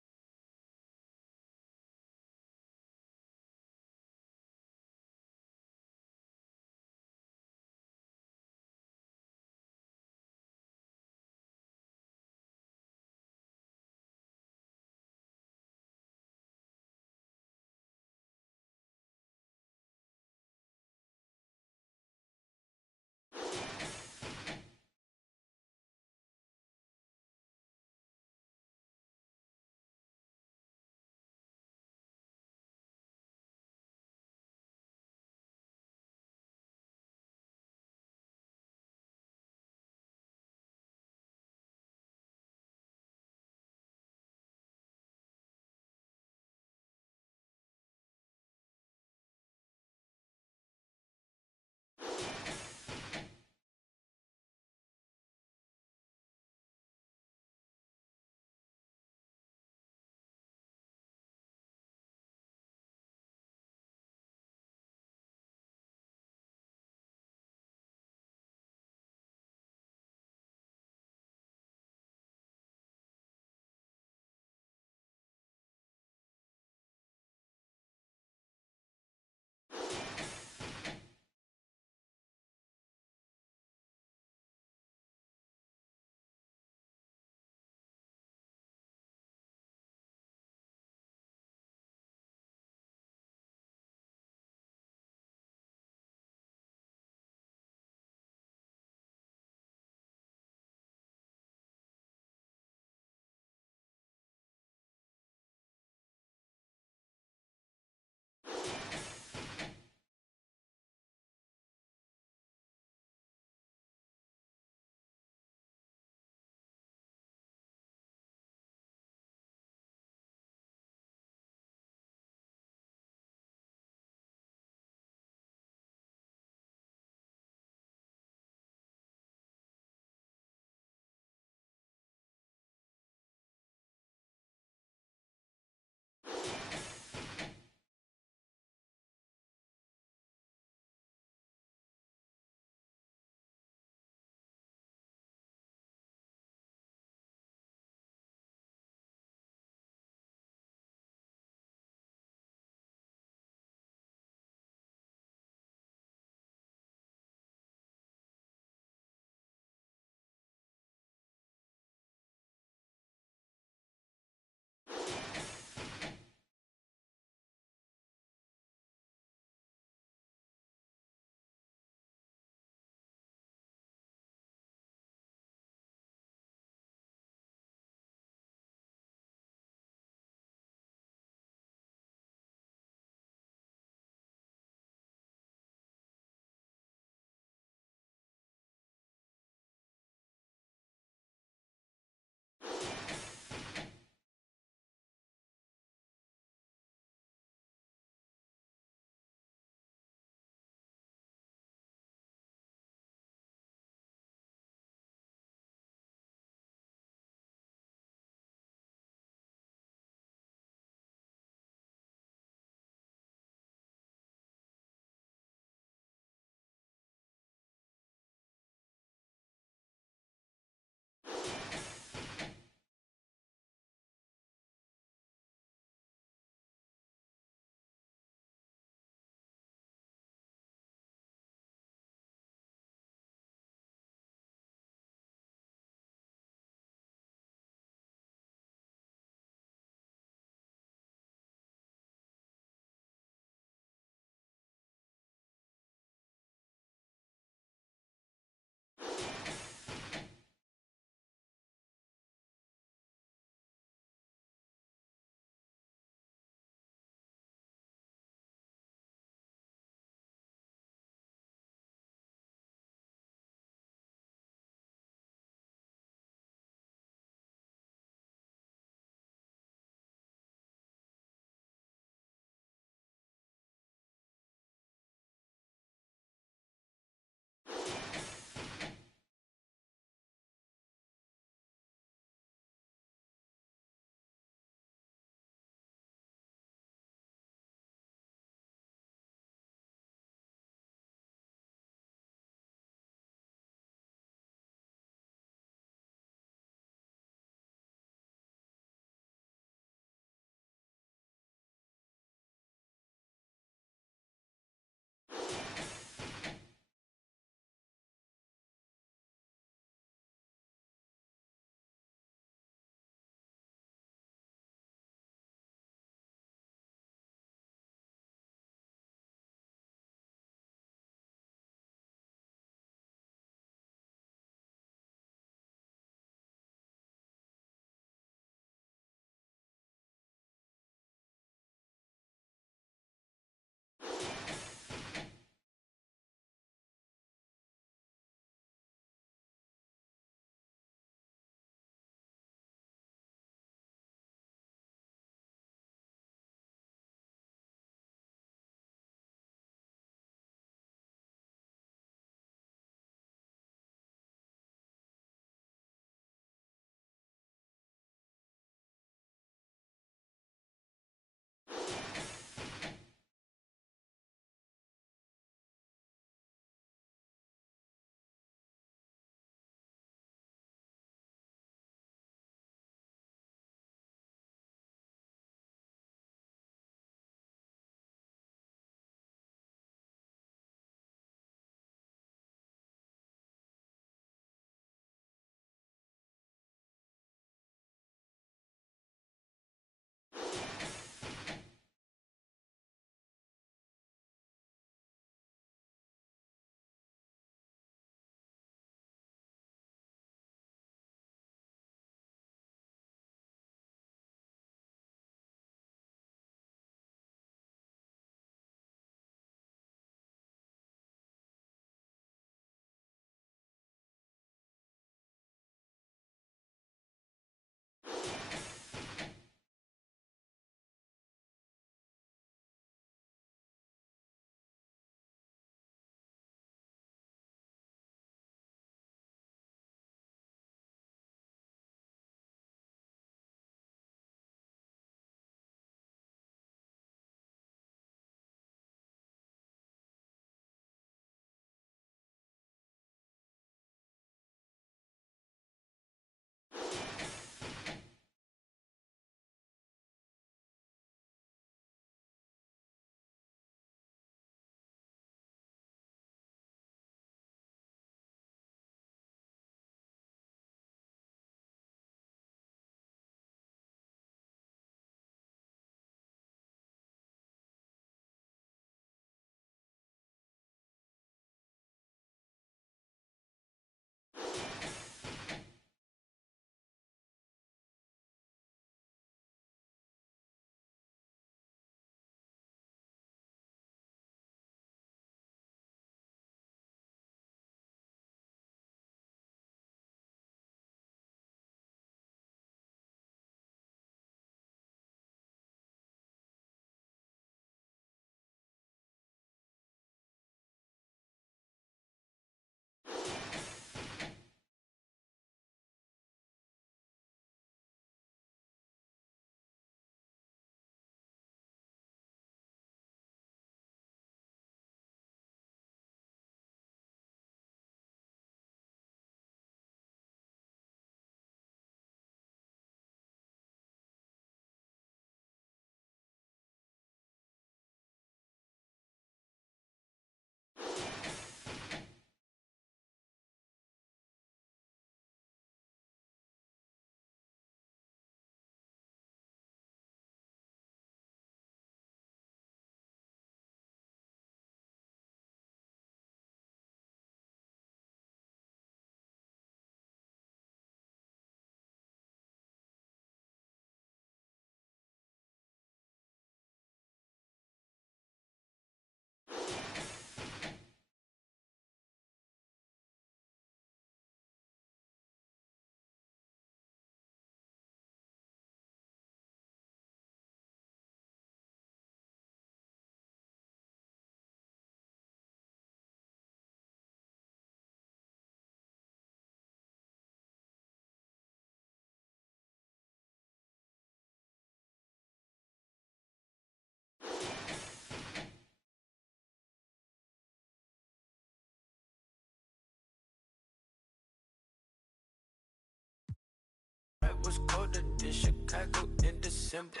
was colder than Chicago in December.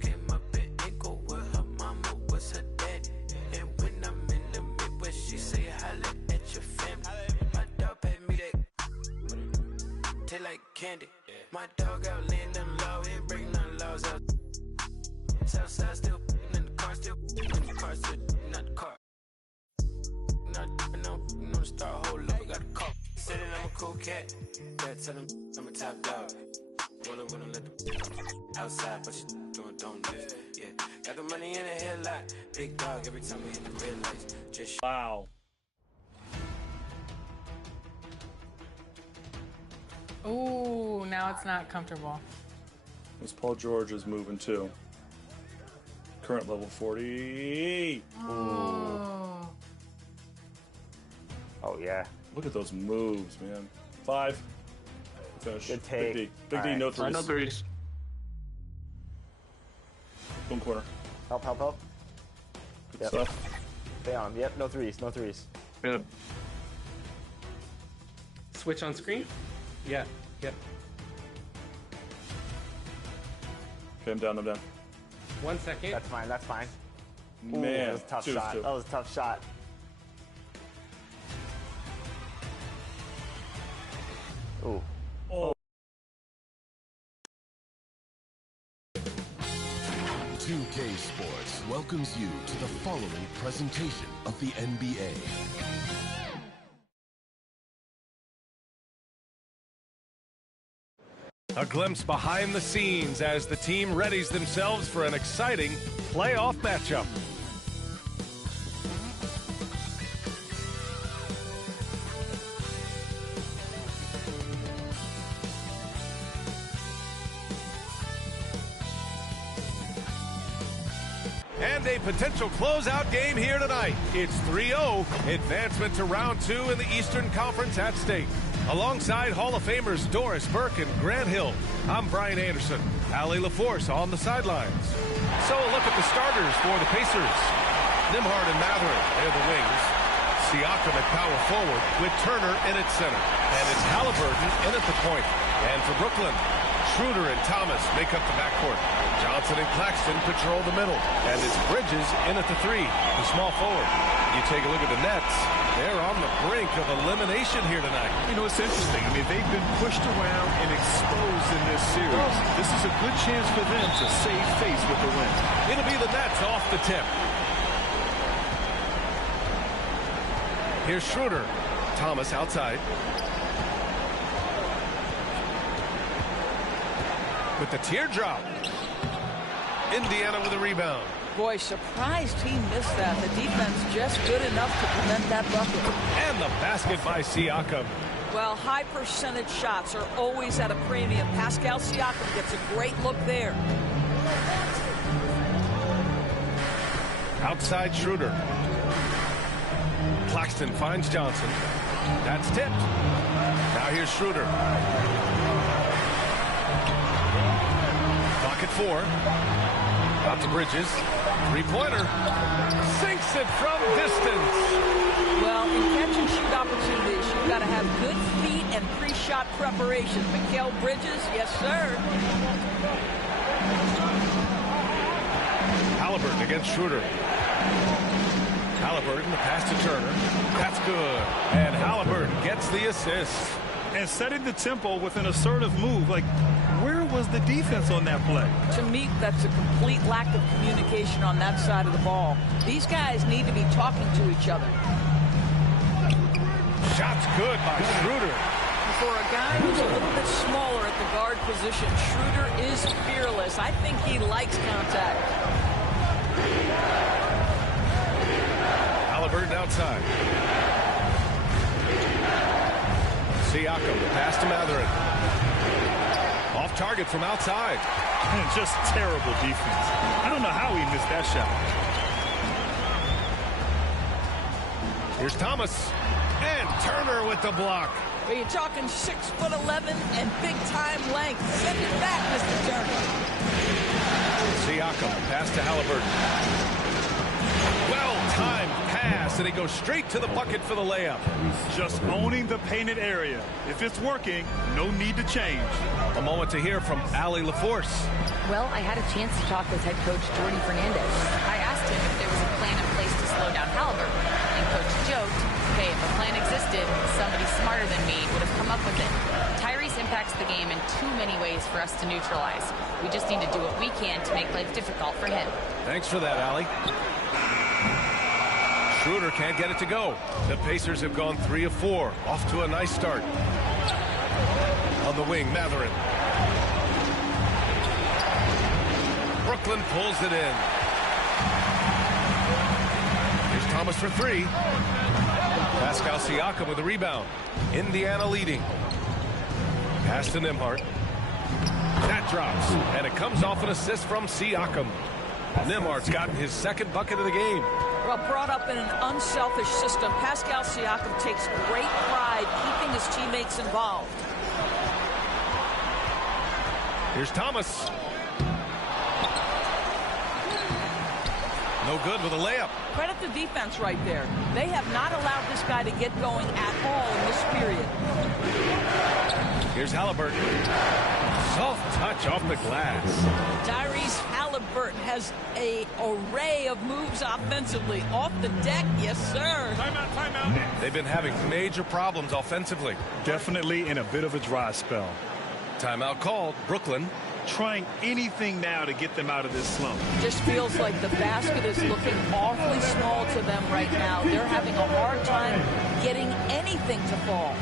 Came up in Inco with her mama was her daddy. And when I'm in the Midwest, she say holla at your family. My dog paid me that taste like candy. My dog out laying them low, ain't breaking none laws out. Southside still in the car, still in the car, still not the car. No star hold up, I got a call. Said that I'm a cool cat. Yeah, tell him I'm a top dog. Wanna let the outside, but you don't live. Yeah, got the money in the headlight. Big dog every time we hit the red lights. Just wow. Ooh, now it's not comfortable. This Paul George is moving too. Current level 40. Oh. Oh, yeah. Look at those moves, man. 5. Finish. Good take. Big D. Big D, no threes. No threes. Boom corner. Help. Good stuff. Stay on. Yep, no threes. Yep. Switch on screen? Yeah, yep. Okay, I'm down. 1 second. That's fine. Man, Ooh, that was a tough shot. two. That was a tough shot. Ooh. Oh. 2K Sports welcomes you to the following presentation of the NBA. A glimpse behind the scenes as the team readies themselves for an exciting playoff matchup. And a potential closeout game here tonight. It's 3-0, advancement to round 2 in the Eastern Conference at stake. Alongside Hall of Famers Doris Burke and Grant Hill, I'm Brian Anderson. Allie LaForce on the sidelines. So a look at the starters for the Pacers. Nimhard and Matherin, they're the wings. Siakam at power forward with Turner in at center. And it's Halliburton in at the point. And for Brooklyn, Schroeder and Thomas make up the backcourt. Johnson and Claxton patrol the middle. And it's Bridges in at the 3, the small forward. You take a look at the Nets. They're on the brink of elimination here tonight. You know, it's interesting. I mean, they've been pushed around and exposed in this series. This is a good chance for them to save face with the win. It'll be the Nets off the tip. Here's Schroeder. Thomas outside. With the teardrop. Indiana with a rebound. Boy, surprised he missed that. The defense just good enough to prevent that bucket. And the basket by Siakam. Well, high percentage shots are always at a premium. Pascal Siakam gets a great look there. Outside Schroeder. Claxton finds Johnson. That's tipped. Now here's Schroeder. Clock at 4. Out to Bridges. Three-pointer. Sinks it from distance. Well, in catch-and-shoot opportunities, you've got to have good feet and pre-shot preparation. Mikal Bridges, yes, sir. Halliburton against Schroeder. Halliburton, the pass to Turner. That's good. And Halliburton gets the assist. And setting the tempo with an assertive move. Like, where was the defense on that play? To me, that's a complete lack of communication on that side of the ball. These guys need to be talking to each other. Shot's good by Schroeder. For a guy who's a little bit smaller at the guard position, Schroeder is fearless. I think he likes contact. Halliburton outside. Siakam, the pass to Matherin. Off target from outside. And just terrible defense. I don't know how he missed that shot. Here's Thomas. And Turner with the block. Well, you're talking 6'11" and big-time length. Send it back, Mr. Turner. Siakam, pass to Halliburton. Well-timed pass and he goes straight to the bucket for the layup. Just owning the painted area. If it's working, no need to change. A moment to hear from Allie LaForce. Well, I had a chance to talk with head coach Jordy Fernandez. I asked him if there was a plan in place to slow down Halliburton, and coach joked, hey, if a plan existed, somebody smarter than me would have come up with it. Tyrese impacts the game in too many ways for us to neutralize. We just need to do what we can to make life difficult for him. Thanks for that, Allie. Schroeder can't get it to go. The Pacers have gone 3 of 4. Off to a nice start. On the wing, Mathurin. Brooklyn pulls it in. Here's Thomas for 3. Pascal Siakam with a rebound. Indiana leading. Pass to Nembhard. That drops, and it comes off an assist from Siakam. Nembhard's gotten his second bucket of the game. Well, brought up in an unselfish system, Pascal Siakam takes great pride keeping his teammates involved. Here's Thomas. No good with a layup. Credit the defense right there. They have not allowed this guy to get going at all in this period. Here's Halliburton. Soft touch off the glass. Tyrese Halliburton has an array of moves offensively. Off the deck, yes, sir. Timeout, timeout. They've been having major problems offensively. Definitely in a bit of a dry spell. Timeout called. Brooklyn. Trying anything now to get them out of this slump. Just feels like the basket is looking awfully small to them right now. They're having a hard time getting anything to fall.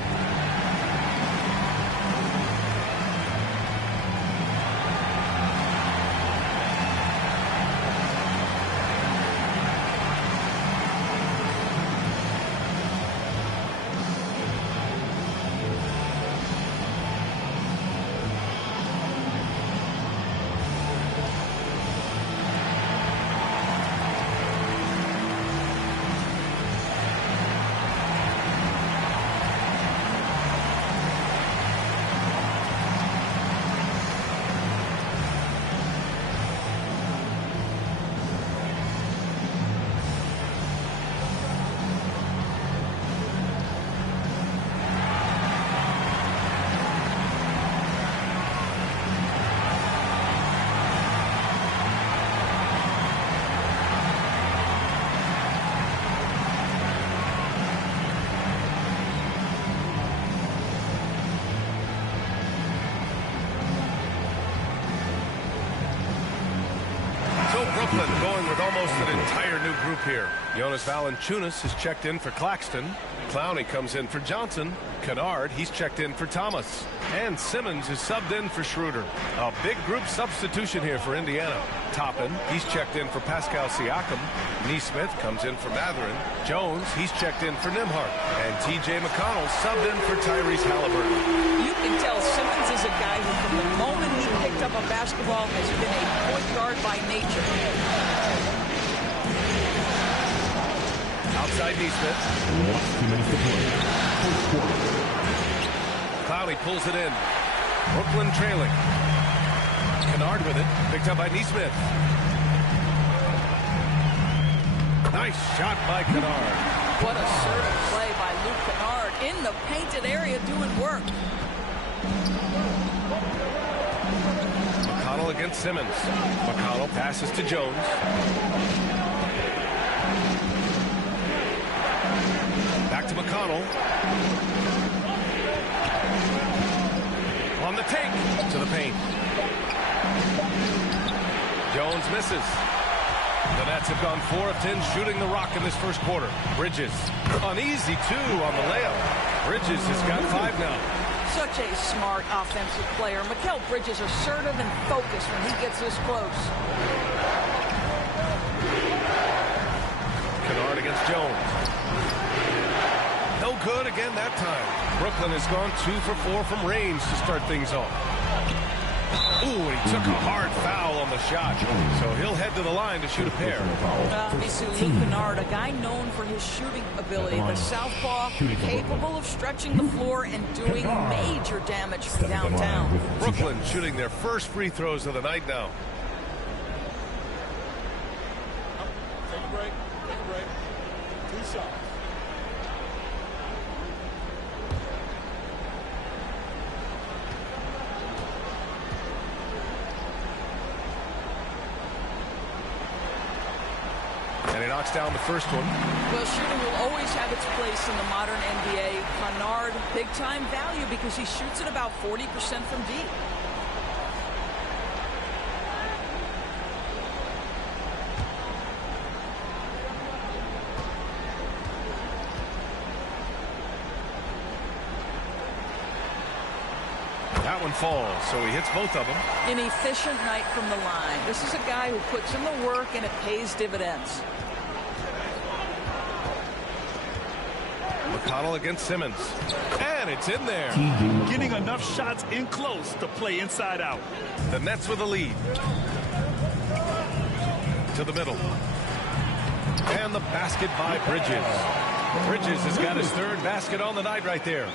Brooklyn going with almost an entire new group here. Jonas Valanciunas has checked in for Claxton. Clowney comes in for Johnson. Kennard, he's checked in for Thomas. And Simmons is subbed in for Schroeder. A big group substitution here for Indiana. Toppin, he's checked in for Pascal Siakam. Neesmith comes in for Mathurin. Jones, he's checked in for Nembhard. And T.J. McConnell subbed in for Tyrese Halliburton. You can tell Simmons is a guy who, from the moment he picked up a basketball, has been a point guard by nature. Outside Neesmith. 2 minutes to play. First quarter. Clowney pulls it in. Brooklyn trailing. Kennard with it. Picked up by Neesmith. Nice shot by Kennard. What a assertive play by Luke Kennard in the painted area doing work. McConnell against Simmons. McConnell passes to Jones. Back to McConnell. On the take to the paint. Jones misses. The Nets have gone 4 of 10 shooting the rock in this first quarter. Bridges, an easy 2 on the layup. Bridges has got 5 now. Such a smart offensive player. Mikal Bridges assertive and focused when he gets this close. Kennard against Jones. No good again that time. Brooklyn has gone 2 for 4 from range to start things off. Ooh, he took a hard foul on the shot. So he'll head to the line to shoot a pair. Obviously, Luke Kennard, a guy known for his shooting ability. The southpaw, capable of stretching the floor and doing major damage from downtown. Brooklyn shooting their first free throws of the night now. Take a break. Take a break. 2 so. And he knocks down the first one. Well, shooting will always have its place in the modern NBA. Kennard, big-time value because he shoots at about 40% from deep. That one falls, so he hits both of them. An efficient night from the line. This is a guy who puts in the work and it pays dividends. McConnell against Simmons. And it's in there. Getting enough shots in close to play inside out. The Nets with a lead. To the middle. And the basket by Bridges. Bridges has got his third basket on the night right there.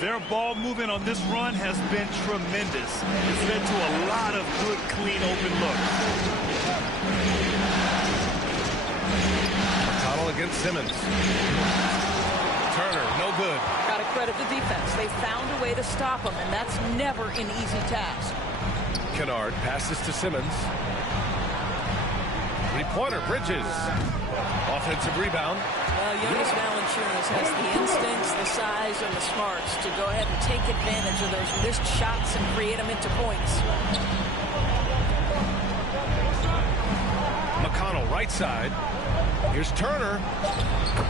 Their ball movement on this run has been tremendous. It's led to a lot of good, clean, open looks. McConnell against Simmons. Turner, no good. Got to credit the defense. They found a way to stop him, and that's never an easy task. Kennard passes to Simmons. Three-pointer, Bridges. Offensive rebound. Well, Jonas Valanciunas has the instincts, the size, and the smarts to go ahead and take advantage of those missed shots and create them into points. McConnell, right side. Here's Turner.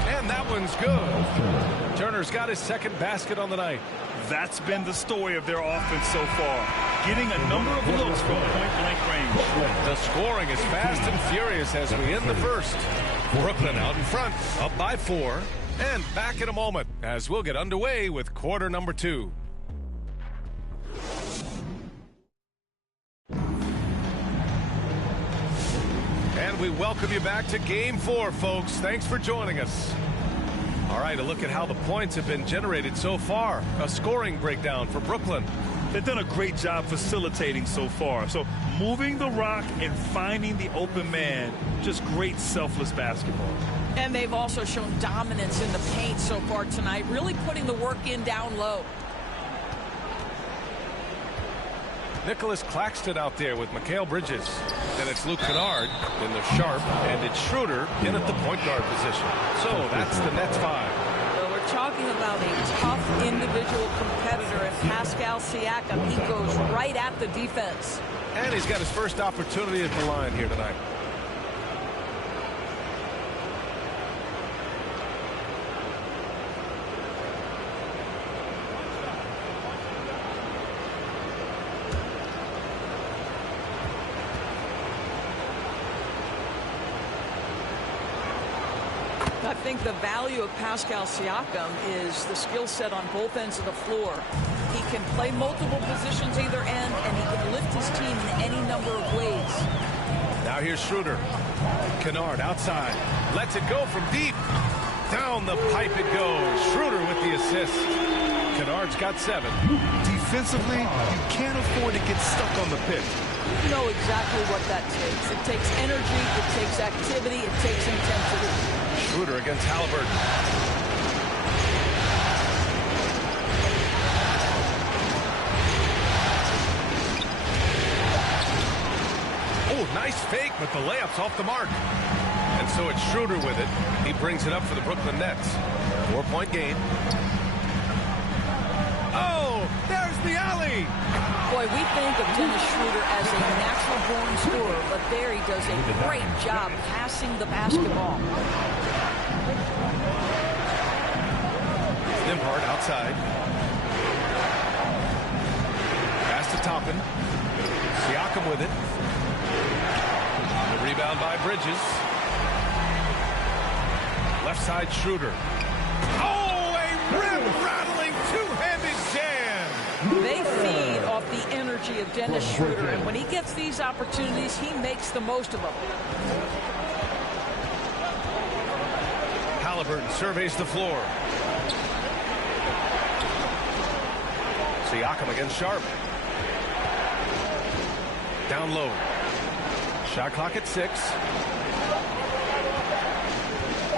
And that one's good. Turner's got his second basket on the night. That's been the story of their offense so far. Getting a number of looks from point-blank range. The scoring is fast and furious as we end the first. Brooklyn out in front, up by 4. And back in a moment as we'll get underway with quarter number 2. And we welcome you back to Game 4, folks. Thanks for joining us. All right, a look at how the points have been generated so far. A scoring breakdown for Brooklyn. They've done a great job facilitating so far. So moving the rock and finding the open man, just great selfless basketball. And they've also shown dominance in the paint so far tonight, really putting the work in down low. Nicholas Claxton out there with Mikal Bridges. Then it's Luke Kennard in the sharp, and it's Schroeder in at the point guard position. So that's the Nets 5. Well, we're talking about a tough individual competitor in Pascal Siakam. He goes right at the defense. And he's got his first opportunity at the line here tonight. I think the value of Pascal Siakam is the skill set on both ends of the floor. He can play multiple positions either end, and he can lift his team in any number of ways. Now here's Schroeder. Kennard outside. Lets it go from deep. Down the pipe it goes. Schroeder with the assist. Kennard's got 7. Defensively, you can't afford to get stuck on the pitch. You know exactly what that takes. It takes energy, it takes activity, it takes intensity. Schroeder against Halliburton. Oh, nice fake, but the layup's off the mark. And so it's Schroeder with it. He brings it up for the Brooklyn Nets. 4-point game. Oh, there's the alley. Boy, we think of Dennis Schroeder as a natural-born scorer, but there he does a great job passing the basketball. Nembhard outside. Pass to Toppin. Siakam with it. The rebound by Bridges. Left side Schroeder. Oh, a rim-rattling two-handed jam. They feed off the energy of Dennis Schroeder, and when he gets these opportunities, he makes the most of them. Halliburton surveys the floor. Siakam against Sharp. Down low. Shot clock at 6.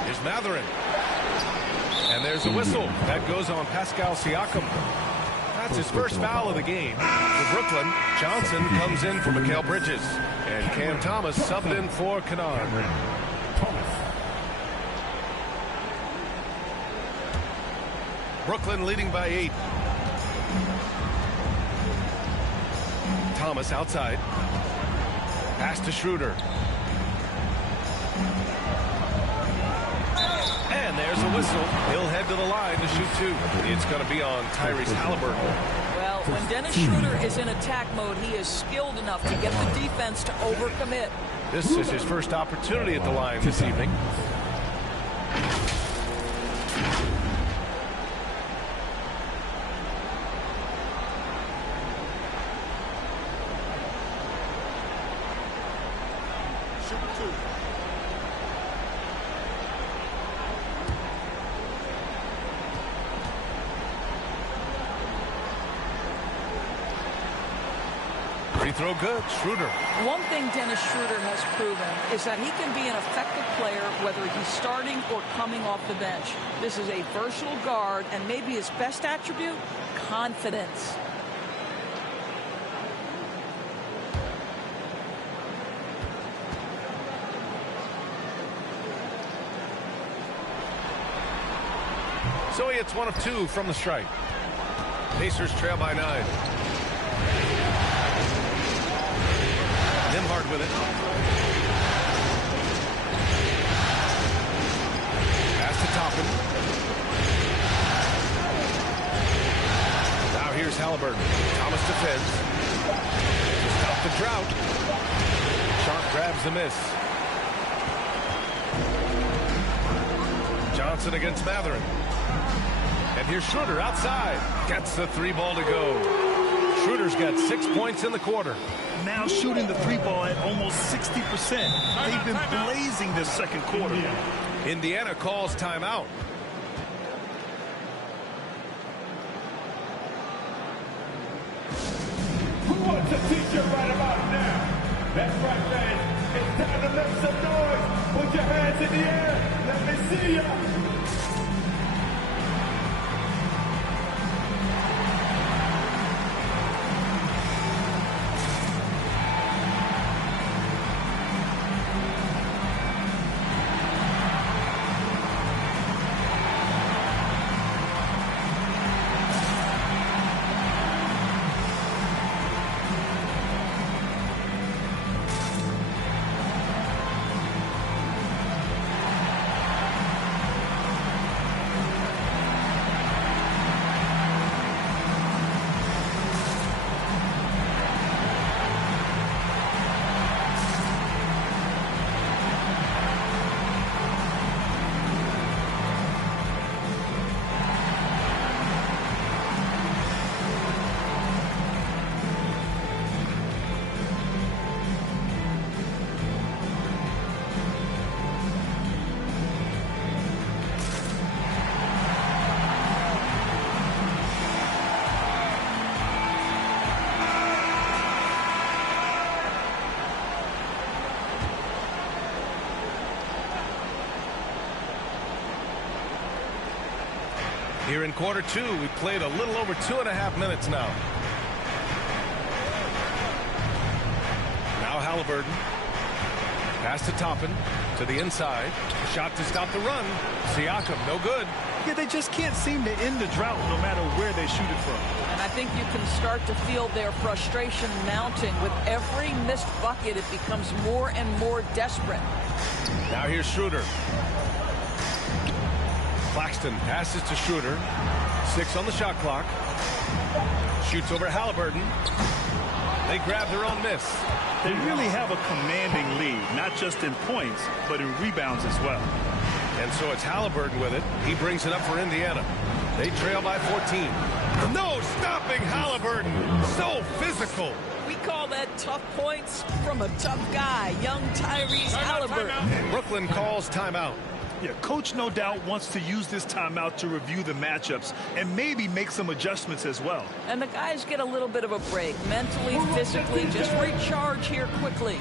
Here's Mathurin. And there's a whistle. That goes on Pascal Siakam. That's his first foul of the game. For Brooklyn, Johnson comes in for Mikal Bridges. And Cam Thomas subbed in for Kennard. Brooklyn leading by 8. Thomas outside. Pass to Schroeder. And there's a whistle. He'll head to the line to shoot 2. It's going to be on Tyrese Halliburton. Well, when Dennis Schroeder is in attack mode, he is skilled enough to get the defense to overcommit. This is his first opportunity at the line this evening. Free throw good. Schroeder. One thing Dennis Schroeder has proven is that he can be an effective player whether he's starting or coming off the bench. This is a versatile guard, and maybe his best attribute, confidence. So he hits 1 of 2 from the strike. Pacers trail by 9. Nimhard with it. Pass to Toppin. Now here's Halliburton. Thomas defends. Stop the drought. Sharp grabs the miss. Johnson against Matherin. And here's Schroeder outside. Gets the 3-ball to go. Schroeder's got 6 points in the quarter. Now shooting the 3-ball at almost 60%. They've been blazing this second quarter. Indiana calls timeout. Who wants a t-shirt right about now? That's right, fans. It's time to make some noise. Put your hands in the air. Let me see ya. Here in quarter 2, we played a little over 2.5 minutes now. Now Halliburton. Pass to Toppin. To the inside. Shot to stop the run. Siakam, no good. Yeah, they just can't seem to end the drought no matter where they shoot it from. And I think you can start to feel their frustration mounting. With every missed bucket, it becomes more and more desperate. Now here's Schroeder. Claxton passes to Schroeder. 6 on the shot clock. Shoots over Halliburton. They grab their own miss. They really have a commanding lead, not just in points, but in rebounds as well. And so it's Halliburton with it. He brings it up for Indiana. They trail by 14. No stopping Halliburton. So physical. We call that tough points from a tough guy, young Tyrese Halliburton. Brooklyn calls timeout. Yeah, coach no doubt wants to use this timeout to review the matchups and maybe make some adjustments as well. And the guys get a little bit of a break, mentally, physically, just recharge here quickly.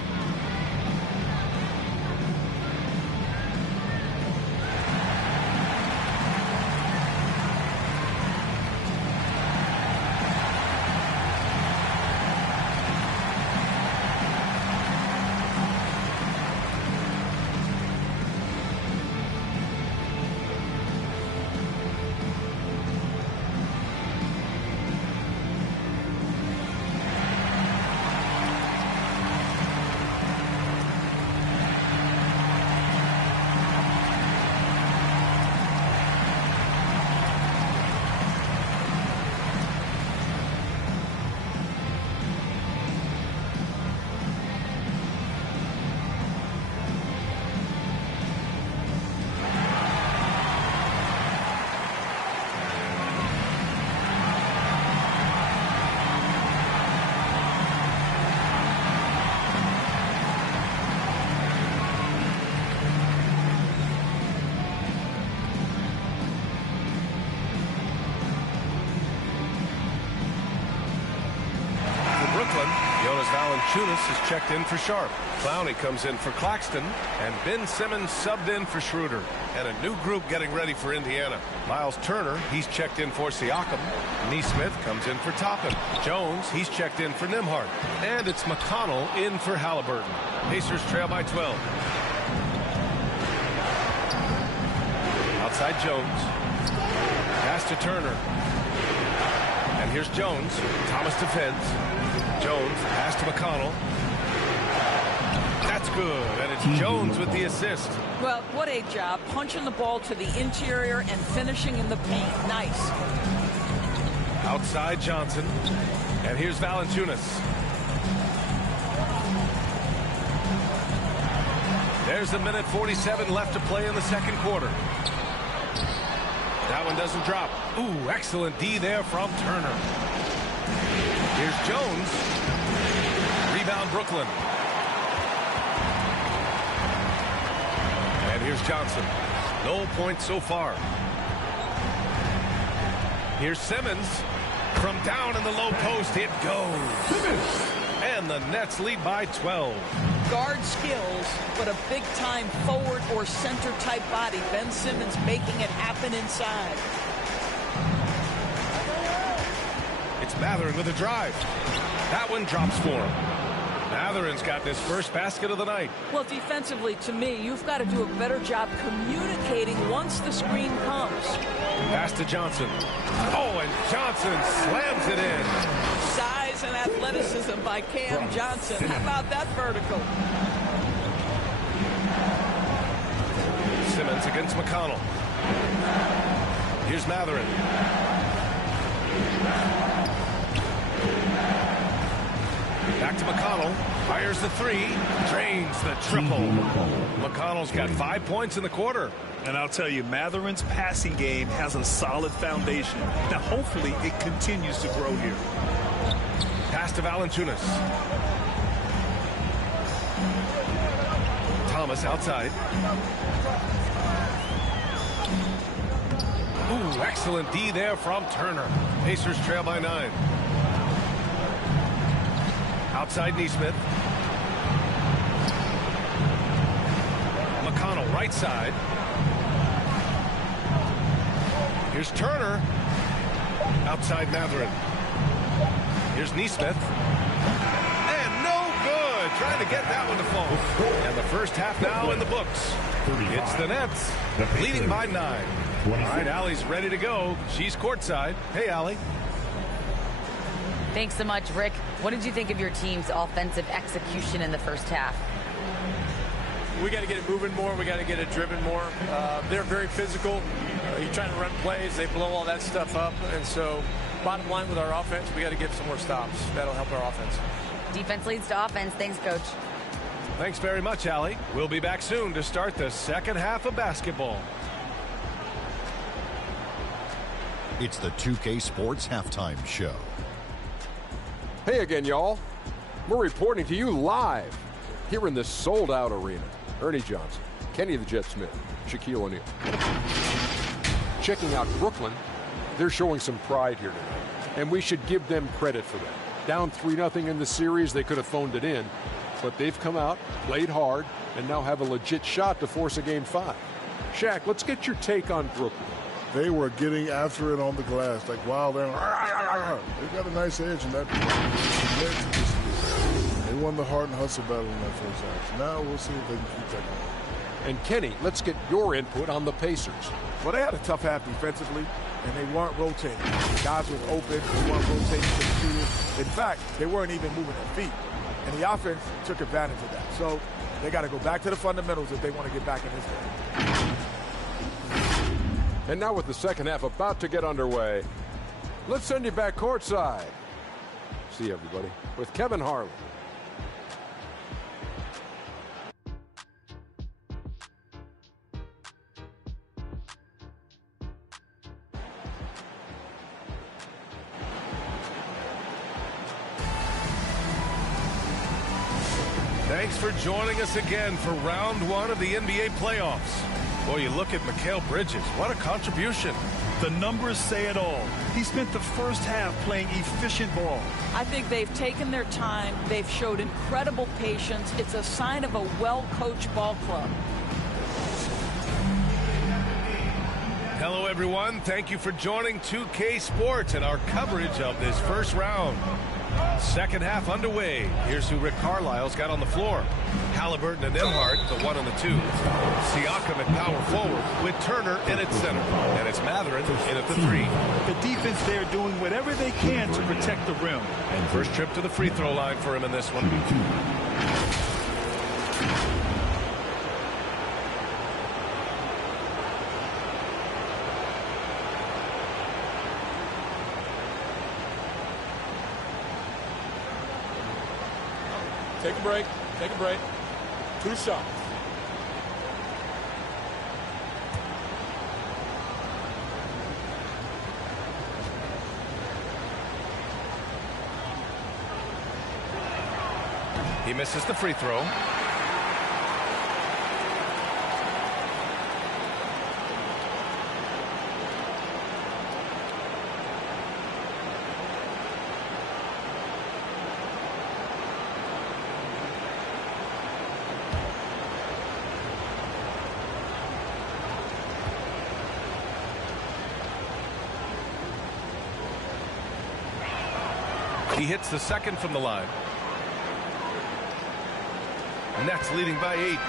Valanciunas is checked in for Sharp. Clowney comes in for Claxton, and Ben Simmons subbed in for Schroeder. And a new group getting ready for Indiana. Miles Turner, he's checked in for Siakam. Neesmith comes in for Toppin. Jones, he's checked in for Nembhard. And it's McConnell in for Halliburton. Pacers trail by 12. Outside Jones. Pass to Turner. And here's Jones. Thomas defends. Jones, pass to McConnell. That's good, and it's Jones with the assist. Well, what a job. Punching the ball to the interior and finishing in the paint. Nice. Outside Johnson. And here's Valanciunas. There's a minute 47 left to play in the second quarter. That one doesn't drop. Ooh, excellent D there from Turner. Here's Jones. Rebound Brooklyn. And here's Johnson. No points so far. Here's Simmons. From down in the low post, it goes. And the Nets lead by 12. Guard skills, but a big-time forward or center-type body. Ben Simmons making it happen inside. It's Mathurin with a drive. That one drops for him. Mathurin's got his first basket of the night. Well, defensively, to me, you've got to do a better job communicating once the screen comes. Pass to Johnson. Oh, and Johnson slams it in. Size and athleticism by Cam Johnson. How about that vertical? Simmons against McConnell. Here's Mathurin. Back to McConnell. Fires the three. Drains the triple. McConnell's got 5 points in the quarter. And I'll tell you, Mathurin's passing game has a solid foundation. Now, hopefully, it continues to grow here. Pass to Valanciunas. Thomas outside. Ooh, excellent D there from Turner. Pacers trail by 9. Outside Neesmith. McConnell right side. Here's Turner. Outside Mathurin. Here's Neesmith. And no good. Trying to get that one to fall. And the first half now in the books. It's the Nets leading by 9. All right, Allie's ready to go. She's courtside. Hey, Allie. Thanks so much, Rick. What did you think of your team's offensive execution in the first half? We got to get it moving more. We got to get it driven more. They're very physical. You're trying to run plays. They blow all that stuff up. And so, bottom line with our offense, we got to get some more stops. That'll help our offense. Defense leads to offense. Thanks, Coach. Thanks very much, Allie. We'll be back soon to start the second half of basketball. It's the 2K Sports Halftime Show. Hey again, y'all. We're reporting to you live here in this sold-out arena. Ernie Johnson, Kenny the Jet Smith, Shaquille O'Neal. Checking out Brooklyn, they're showing some pride here tonight, and we should give them credit for that. Down 3-0 in the series, they could have phoned it in, but they've come out, played hard, and now have a legit shot to force a Game 5. Shaq, let's get your take on Brooklyn. They were getting after it on the glass, like wow, they've got a nice edge in that. They won the heart and hustle battle in that first half. Now we'll see if they can keep that going. And Kenny, let's get your input on the Pacers. Well, they had a tough half defensively, and they weren't rotating. Guys were open, they weren't rotating to the shooter. In fact, they weren't even moving their feet. And the offense took advantage of that. So they got to go back to the fundamentals if they want to get back in this game. And now with the second half about to get underway, let's send you back courtside. See you, everybody, with Kevin Harlan. Thanks for joining us again for round one of the NBA playoffs. Boy, you look at Mikal Bridges. What a contribution. The numbers say it all. He spent the first half playing efficient ball. I think they've taken their time. They've showed incredible patience. It's a sign of a well-coached ball club. Hello, everyone. Thank you for joining 2K Sports and our coverage of this first round. Second half underway. Here's who Rick Carlisle's got on the floor. Halliburton and Nembhard, the 1 and the 2. Siakam at power forward with Turner in at center. And it's Mathurin in at the 3. The defense there doing whatever they can to protect the rim. And first trip to the free throw line for him in this one. Take a break. Take a break. 2 shots. He misses the free throw. He hits the second from the line. Nets leading by 8.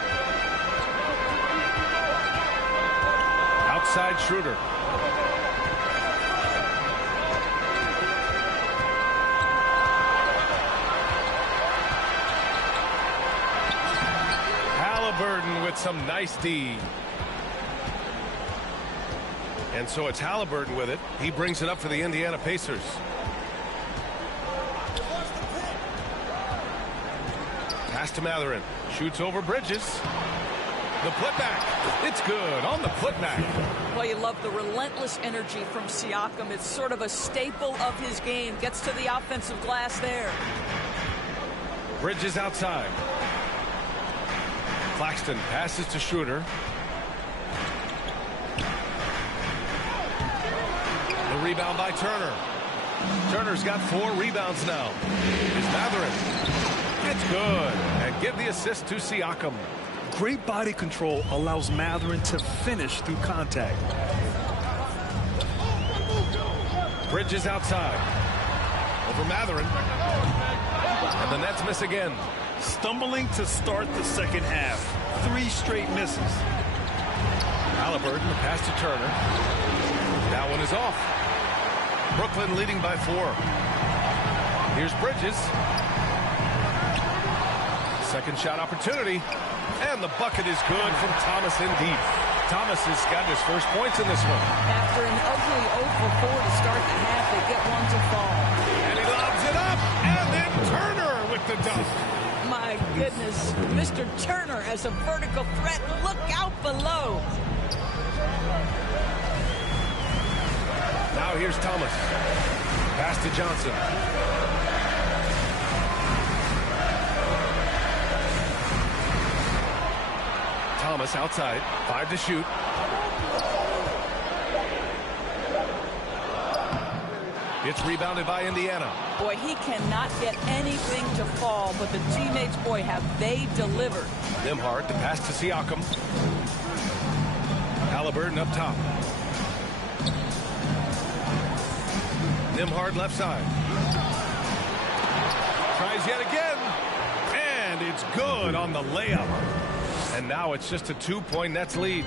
Outside Schroeder. Halliburton with some nice D. And so it's Halliburton with it. He brings it up for the Indiana Pacers. Pass to Mathurin. Shoots over Bridges. The putback. It's good on the putback. Well, you love the relentless energy from Siakam. It's sort of a staple of his game. Gets to the offensive glass there. Bridges outside. Claxton passes to Schroeder. The rebound by Turner. Turner's got 4 rebounds now. It's Mathurin. It's good. And give the assist to Siakam. Great body control allows Mathurin to finish through contact. Bridges outside. Over Mathurin. And the Nets miss again. Stumbling to start the second half. 3 straight misses. Halliburton, the pass to Turner. That one is off. Brooklyn leading by 4. Here's Bridges. Second shot opportunity. And the bucket is good from Thomas in deep. Thomas has got his first points in this one. After an ugly 0 for 4 to start the half, they get one to fall. And he lobs it up. And then Turner with the dunk. My goodness. Mr. Turner as a vertical threat. Look out below. Now here's Thomas. Pass to Johnson. Thomas outside. 5 to shoot. It's rebounded by Indiana. Boy, he cannot get anything to fall, but the teammates, boy, have they delivered. Nembhard to pass to Siakam. Halliburton up top. Nembhard left side. Tries yet again. And it's good on the layup. And now it's just a 2-point Nets lead.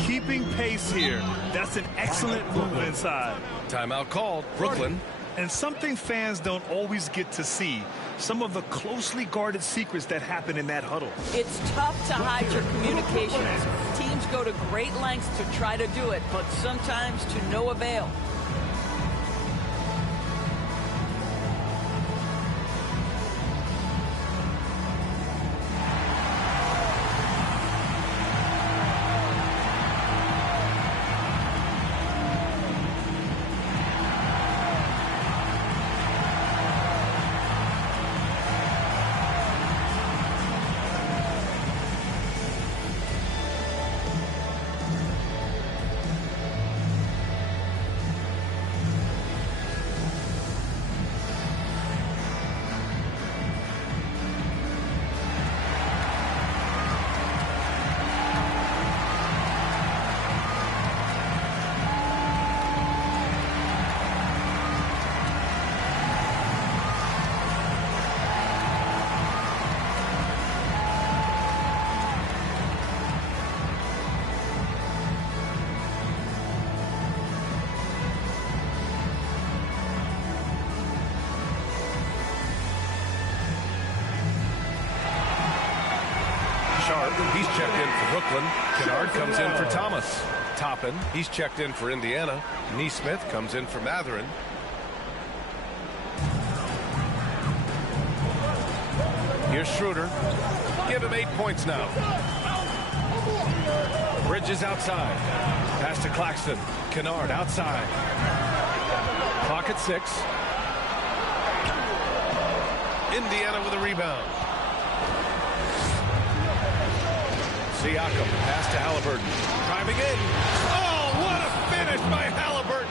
Keeping pace here. That's an excellent move inside. Timeout called. Brooklyn. And something fans don't always get to see. Some of the closely guarded secrets that happen in that huddle. It's tough to hide your communications. Teams go to great lengths to try to do it, but sometimes to no avail. He's checked in for Brooklyn. Kennard comes in for Thomas. Toppin, he's checked in for Indiana. Neesmith comes in for Matherin. Here's Schroeder. Give him 8 points now. Bridges outside. Pass to Claxton. Kennard outside. Clock at 6. Indiana with a rebound. Siakam, pass to Halliburton. Driving in. Oh, what a finish by Halliburton.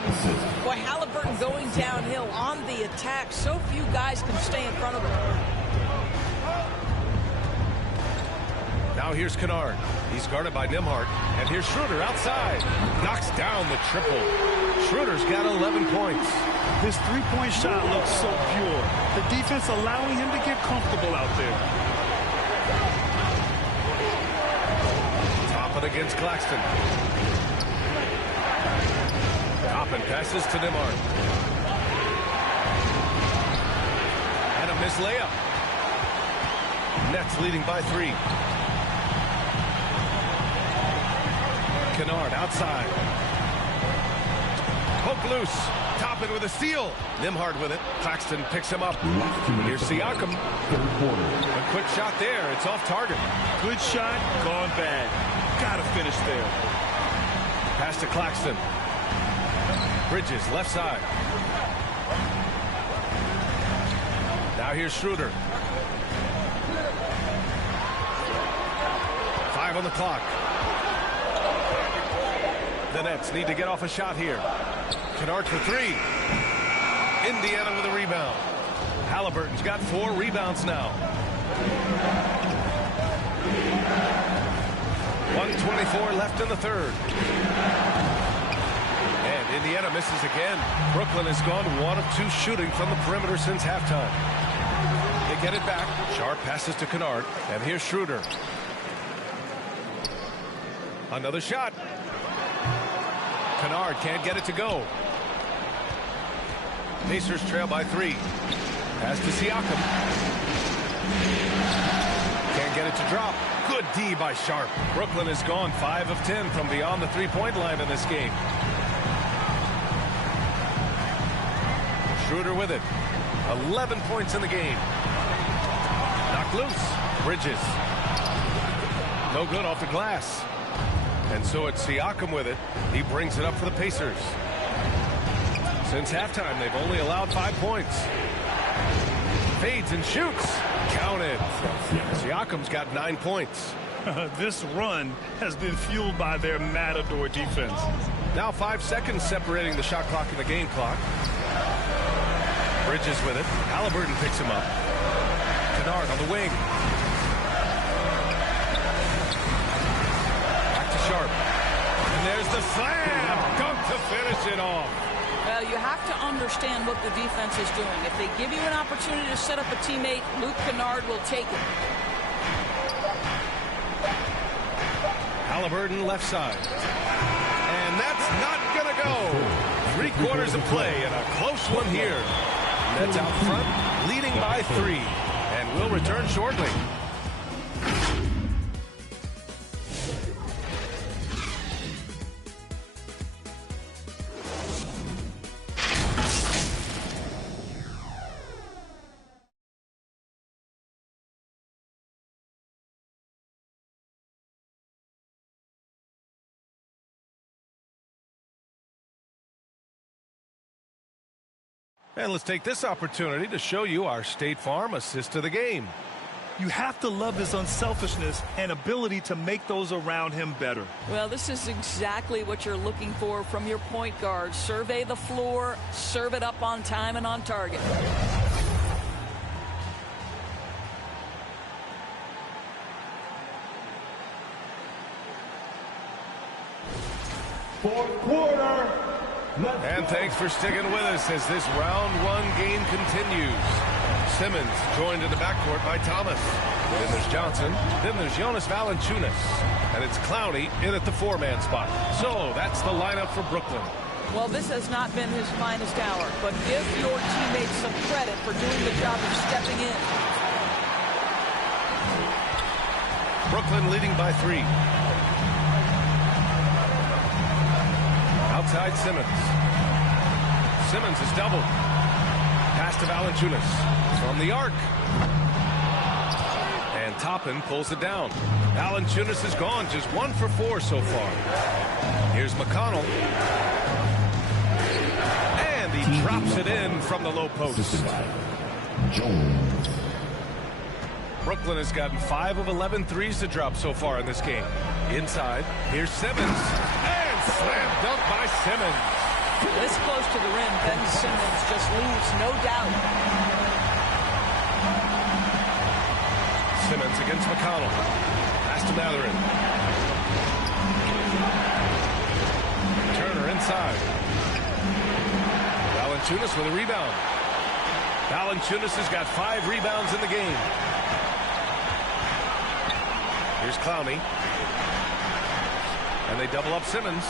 Boy, Halliburton going downhill on the attack. So few guys can stay in front of him. Now here's Kennard. He's guarded by Nembhard. And here's Schroeder outside. Knocks down the triple. Schroeder's got 11 points. His three-point shot looks so pure. The defense allowing him to get comfortable out there. Toppin against Claxton. Toppin passes to Nembhard. And a missed layup. Nets leading by 3. Kennard outside. Poke loose. Toppin with a steal. Nembhard with it. Claxton picks him up. Here's Siakam. A quick shot there. It's off target. Good shot, gone bad. Gotta finish there. Pass to Claxton. Bridges left side. Now here's Schroeder. 5 on the clock. The Nets need to get off a shot here. Kennard for 3. Indiana with a rebound. Halliburton's got 4 rebounds now. 1:24 left in the third. And Indiana misses again. Brooklyn has gone 1 of 2 shooting from the perimeter since halftime. They get it back. Sharp passes to Kennard. And here's Schroeder. Another shot. Kennard can't get it to go. Pacers trail by 3. Pass to Siakam. Can't get it to drop. Good D by Sharp. Brooklyn has gone 5 of 10 from beyond the three-point line in this game. Schroeder with it. 11 points in the game. Knocked loose. Bridges. No good off the glass. And so it's Siakam with it. He brings it up for the Pacers. Since halftime, they've only allowed 5 points. Fades and shoots. Counted. Siakam's got 9 points. This run has been fueled by their matador defense. Now 5 seconds separating the shot clock and the game clock. Bridges with it. Halliburton picks him up. Kennard on the wing. Sharp. And there's the slam. Dunk to finish it off. Well, you have to understand what the defense is doing. If they give you an opportunity to set up a teammate, Luke Kennard will take it. Halliburton left side. And that's not going to go. 3 quarters of play and a close one here. Nets out front, leading by 3. And will return shortly. And let's take this opportunity to show you our State Farm assist to the game. You have to love his unselfishness and ability to make those around him better. Well, this is exactly what you're looking for from your point guard. Survey the floor, serve it up on time and on target. Fourth quarter. And thanks for sticking with us as this round 1 game continues. Simmons joined in the backcourt by Thomas. Then there's Johnson. Then there's Jonas Valanciunas. And it's Clowney in at the 4-man spot. So that's the lineup for Brooklyn. Well, this has not been his finest hour, but give your teammates some credit for doing the job of stepping in. Brooklyn leading by 3. Outside Simmons. Simmons is doubled. Pass to Valanciunas from the arc. And Toppin pulls it down. Valanciunas is gone, just 1 for 4 so far. Here's McConnell. And he drops it in from the low post. Jones. Brooklyn has gotten 5 of 11 threes to drop so far in this game. Inside, here's Simmons. And slam dunk by Simmons. This close to the rim, Ben Simmons just leaves no doubt. Simmons against McConnell. Pass to Matherin. Turner inside. Valanciunas with a rebound. Valanciunas has got 5 rebounds in the game. Here's Clowney. And they double up Simmons.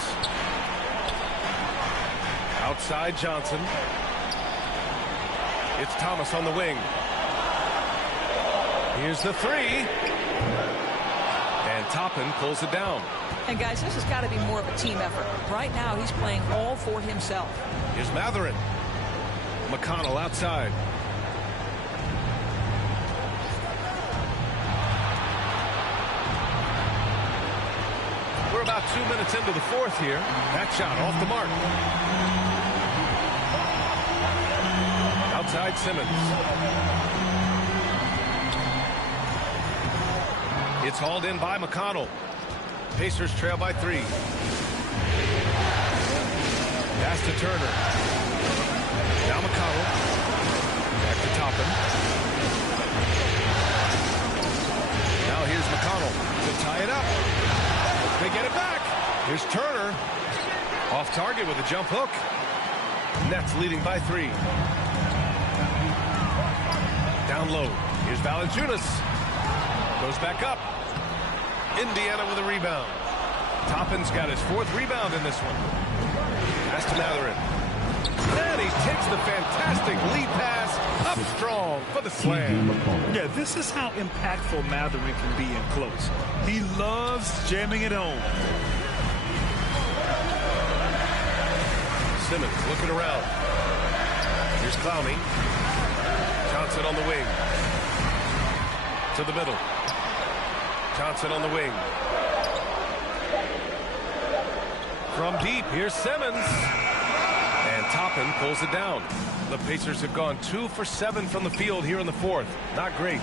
Outside Johnson. It's Thomas on the wing. Here's the 3. And Toppin pulls it down. And guys, this has got to be more of a team effort. Right now, he's playing all for himself. Here's Matherin. McConnell outside. We're about 2 minutes into the 4th here. That shot off the mark. Outside Simmons. It's hauled in by McConnell. Pacers trail by 3. Pass to Turner. Now McConnell. Back to Toppin. Now here's McConnell to tie it up. They get it back. Here's Turner. Off target with a jump hook. Nets leading by 3. Down low. Here's Valanciunas. Goes back up. Indiana with a rebound. Toppin's got his 4th rebound in this one. Pass to Matherin. And he takes the fantastic lead pass up strong for the slam. Yeah, this is how impactful Matherin can be in close. He loves jamming it home. Simmons looking around. Here's Clowney. Johnson on the wing. To the middle. Johnson on the wing. From deep, here's Simmons. And Toppin pulls it down. The Pacers have gone 2 for 7 from the field here in the 4th. Not great.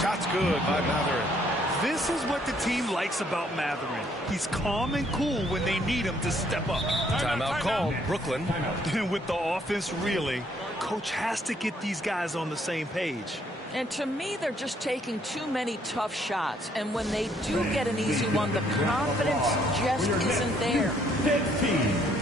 Shots good by Matherin. This is what the team likes about Matherin. He's calm and cool when they need him to step up. Timeout called, Brooklyn. And with the offense reeling, coach has to get these guys on the same page. And to me, they're just taking too many tough shots. And when they do get an easy one, the confidence just isn't there. 15.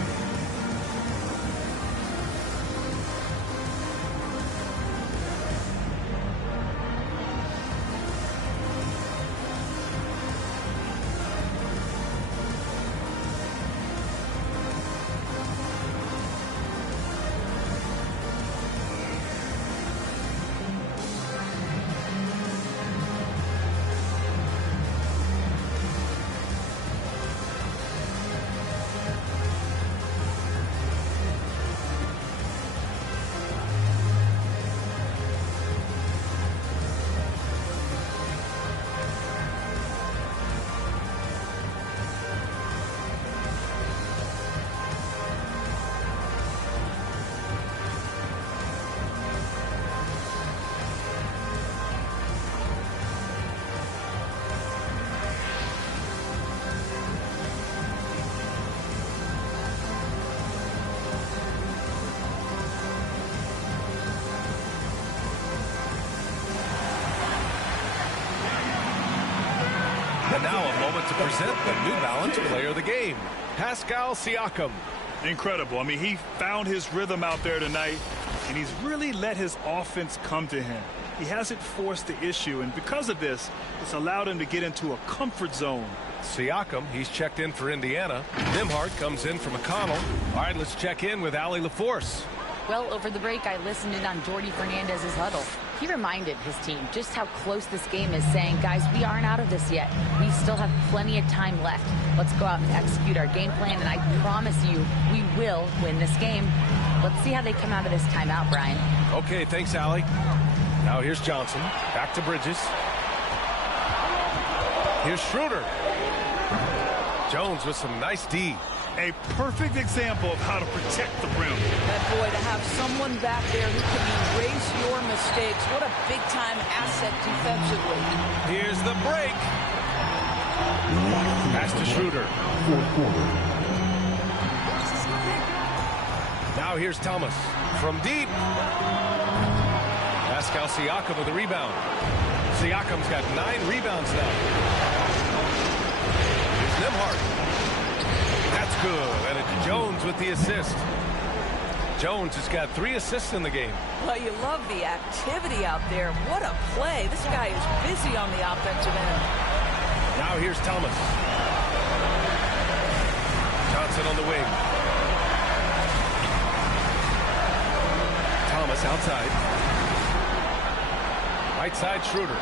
And now a moment to present the New Balance Player of the Game, Pascal Siakam. Incredible. I mean, he found his rhythm out there tonight, and he's really let his offense come to him. He hasn't forced the issue, and because of this, it's allowed him to get into a comfort zone. Siakam, he's checked in for Indiana. Nimhart comes in for McConnell. All right, let's check in with Allie LaForce. Well, over the break, I listened in on Jordy Fernandez's huddle. he reminded his team just how close this game is, saying, guys, we aren't out of this yet. We still have plenty of time left. Let's go out and execute our game plan, and I promise you we will win this game. Let's see how they come out of this timeout, Brian. Okay, thanks, Allie. Now here's Johnson. Back to Bridges. Here's Schroeder. Jones with some nice D. A perfect example of how to protect the rim. That boy, to have someone back there who can erase your mistakes. What a big-time asset defensively. Here's the break. Pass to Schroeder. Now here's Thomas from deep. Pascal Siakam with the rebound. Siakam's got 9 rebounds now. Here's Nembhard. That's good. And it's Jones with the assist. Jones has got 3 assists in the game. Well, you love the activity out there. What a play. This guy is busy on the offensive end. Now here's Thomas. Johnson on the wing. Thomas outside. Right side, Schroeder.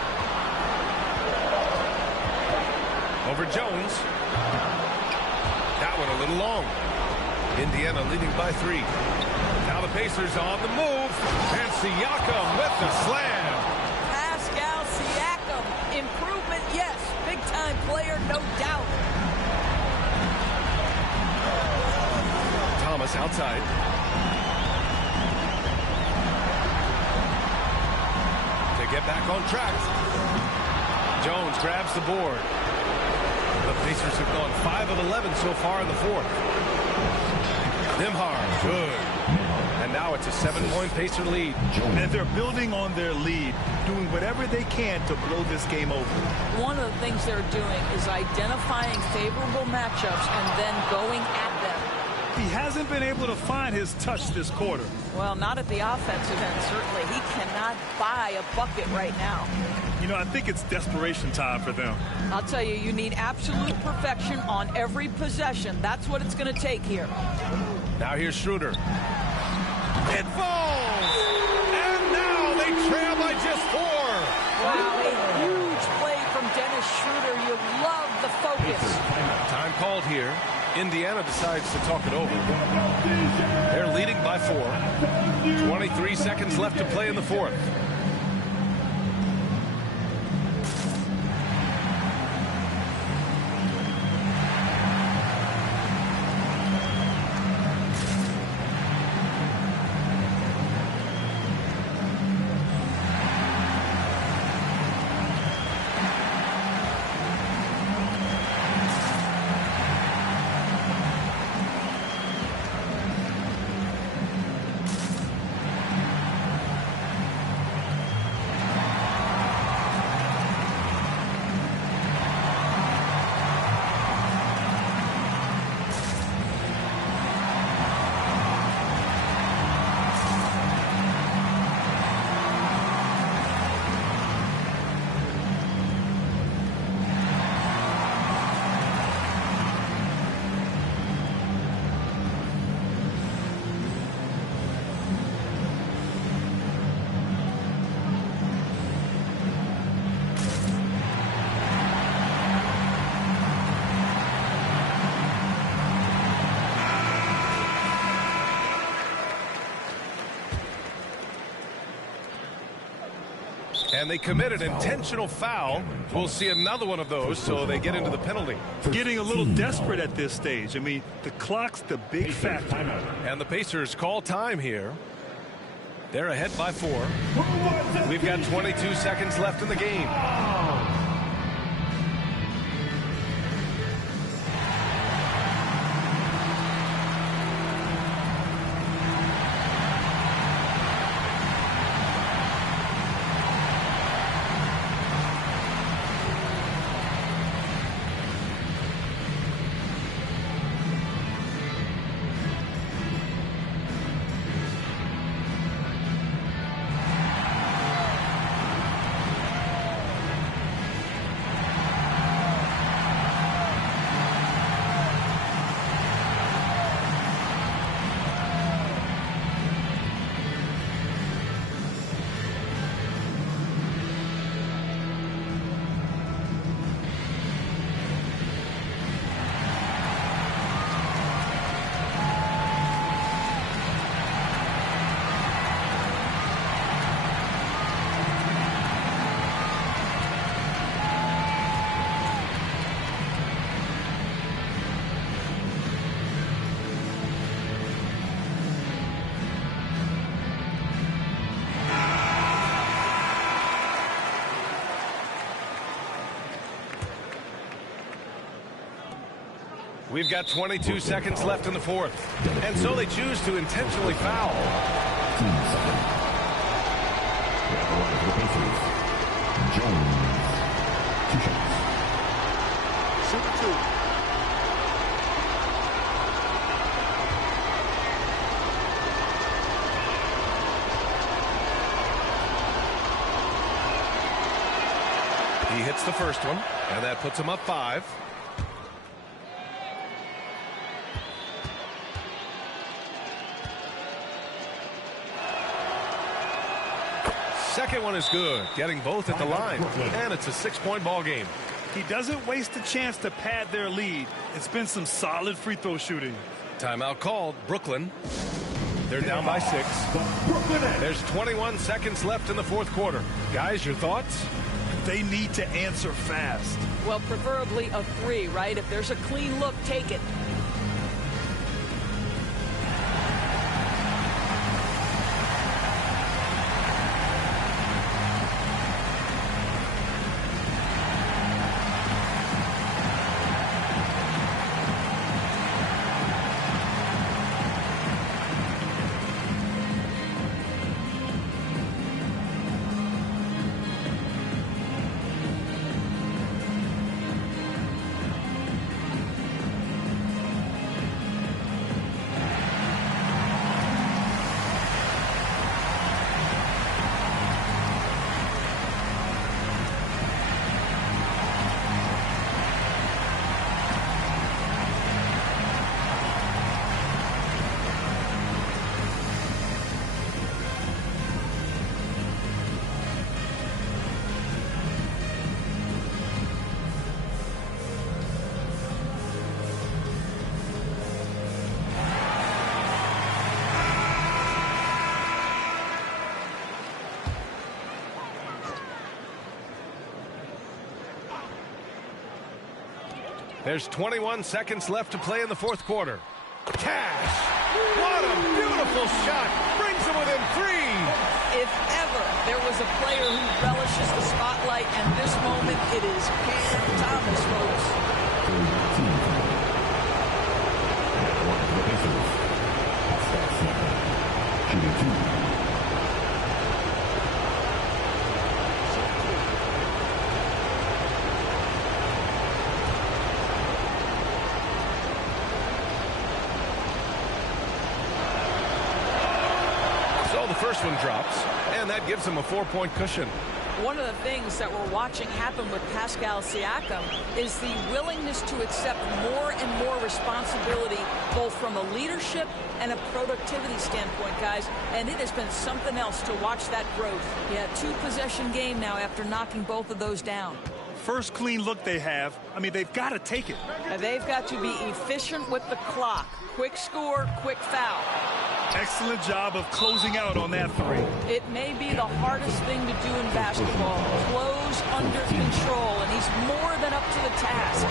Over Jones. That one a little long. Indiana leading by 3. Now the Pacers on the move. And Siakam with the slam. Pascal Siakam. Improvement, yes. Big-time player, no doubt. Thomas outside. To get back on track. Jones grabs the board. The Pacers have gone 5 of 11 so far in the 4th. Nembhard, good. And now it's a 7-point Pacer lead. And they're building on their lead, doing whatever they can to blow this game over. One of the things they're doing is identifying favorable matchups and then going at them. He hasn't been able to find his touch this quarter. Well, not at the offensive end, certainly. He cannot buy a bucket right now. You know, I think it's desperation time for them. I'll tell you, you need absolute perfection on every possession. That's what it's going to take here. Now here's Schroeder. It falls! And now they trail by just 4. Wow, a huge play from Dennis Schroeder. You love the focus. Time called here. Indiana decides to talk it over. They're leading by 4. 23 seconds left to play in the 4th. And they commit an intentional foul. We'll see another one of those, so they get into the penalty. Getting a little desperate at this stage. I mean, the clock's the big factor. And the Pacers call time here. They're ahead by 4. We've got 22 seconds left in the game. We've got 22 seconds left in the fourth. And so they choose to intentionally foul. Shooting 2. He hits the first one, and that puts him up 5. Second one is good, getting both at the line, and it's a 6-point ball game. He doesn't waste a chance to pad their lead. It's been some solid free throw shooting. Timeout called. Brooklyn. They're down by 6. There's 21 seconds left in the fourth quarter. Guys, your thoughts? They need to answer fast. Well, preferably a 3, right? If there's a clean look, take it. There's 21 seconds left to play in the fourth quarter. Cash! What a beautiful shot! Brings them within 3! If ever there was a player who relishes the spotlight, and this moment it is Cam Thomas, folks. First one drops, and that gives him a 4-point cushion. One of the things that we're watching happen with Pascal Siakam is the willingness to accept more and more responsibility, both from a leadership and a productivity standpoint, guys. And it has been something else to watch that growth. Yeah, 2-possession game now after knocking both of those down. First clean look they have. I mean, they've got to take it. And they've got to be efficient with the clock. Quick score, quick foul. Excellent job of closing out on that 3. It may be the hardest thing to do in basketball. Close under control, and he's more than up to the task.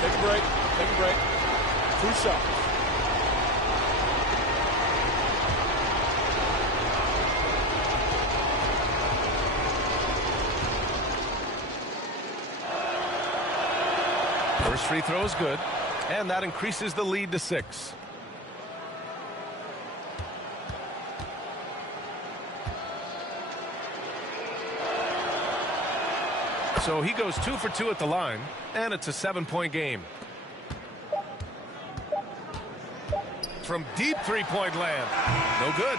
Take a break. Take a break. 2 shots. First free throw is good, and that increases the lead to 6. So he goes 2 for 2 at the line, and it's a 7-point game. From deep three-point land. No good.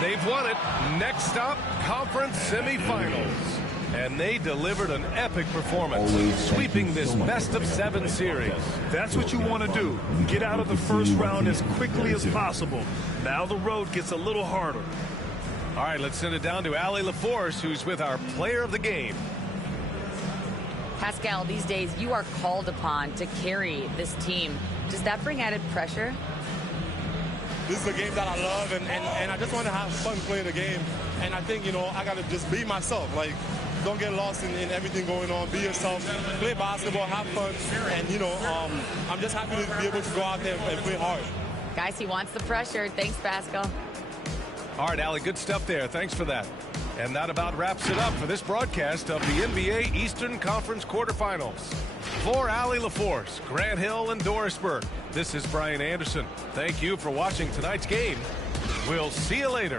They've won it. Next stop, conference semifinals. And they delivered an epic performance, sweeping this best-of-7 series. That's what you want to do. Get out of the first round as quickly as possible. Now the road gets a little harder. All right, let's send it down to Allie LaForce, who's with our player of the game. Pascal, these days you are called upon to carry this team. Does that bring added pressure? This is a game that I love, and I just want to have fun playing the game. And I think, you know, I got to just be myself. Like, don't get lost in everything going on. Be yourself. Play basketball. Have fun. And, you know, I'm just happy to be able to go out there and play hard. Guys, he wants the pressure. Thanks, Pascal. All right, Allie, good stuff there. Thanks for that. And that about wraps it up for this broadcast of the NBA Eastern Conference quarterfinals. For Allie LaForce, Grant Hill, and Doris Burke, this is Brian Anderson. Thank you for watching tonight's game. We'll see you later.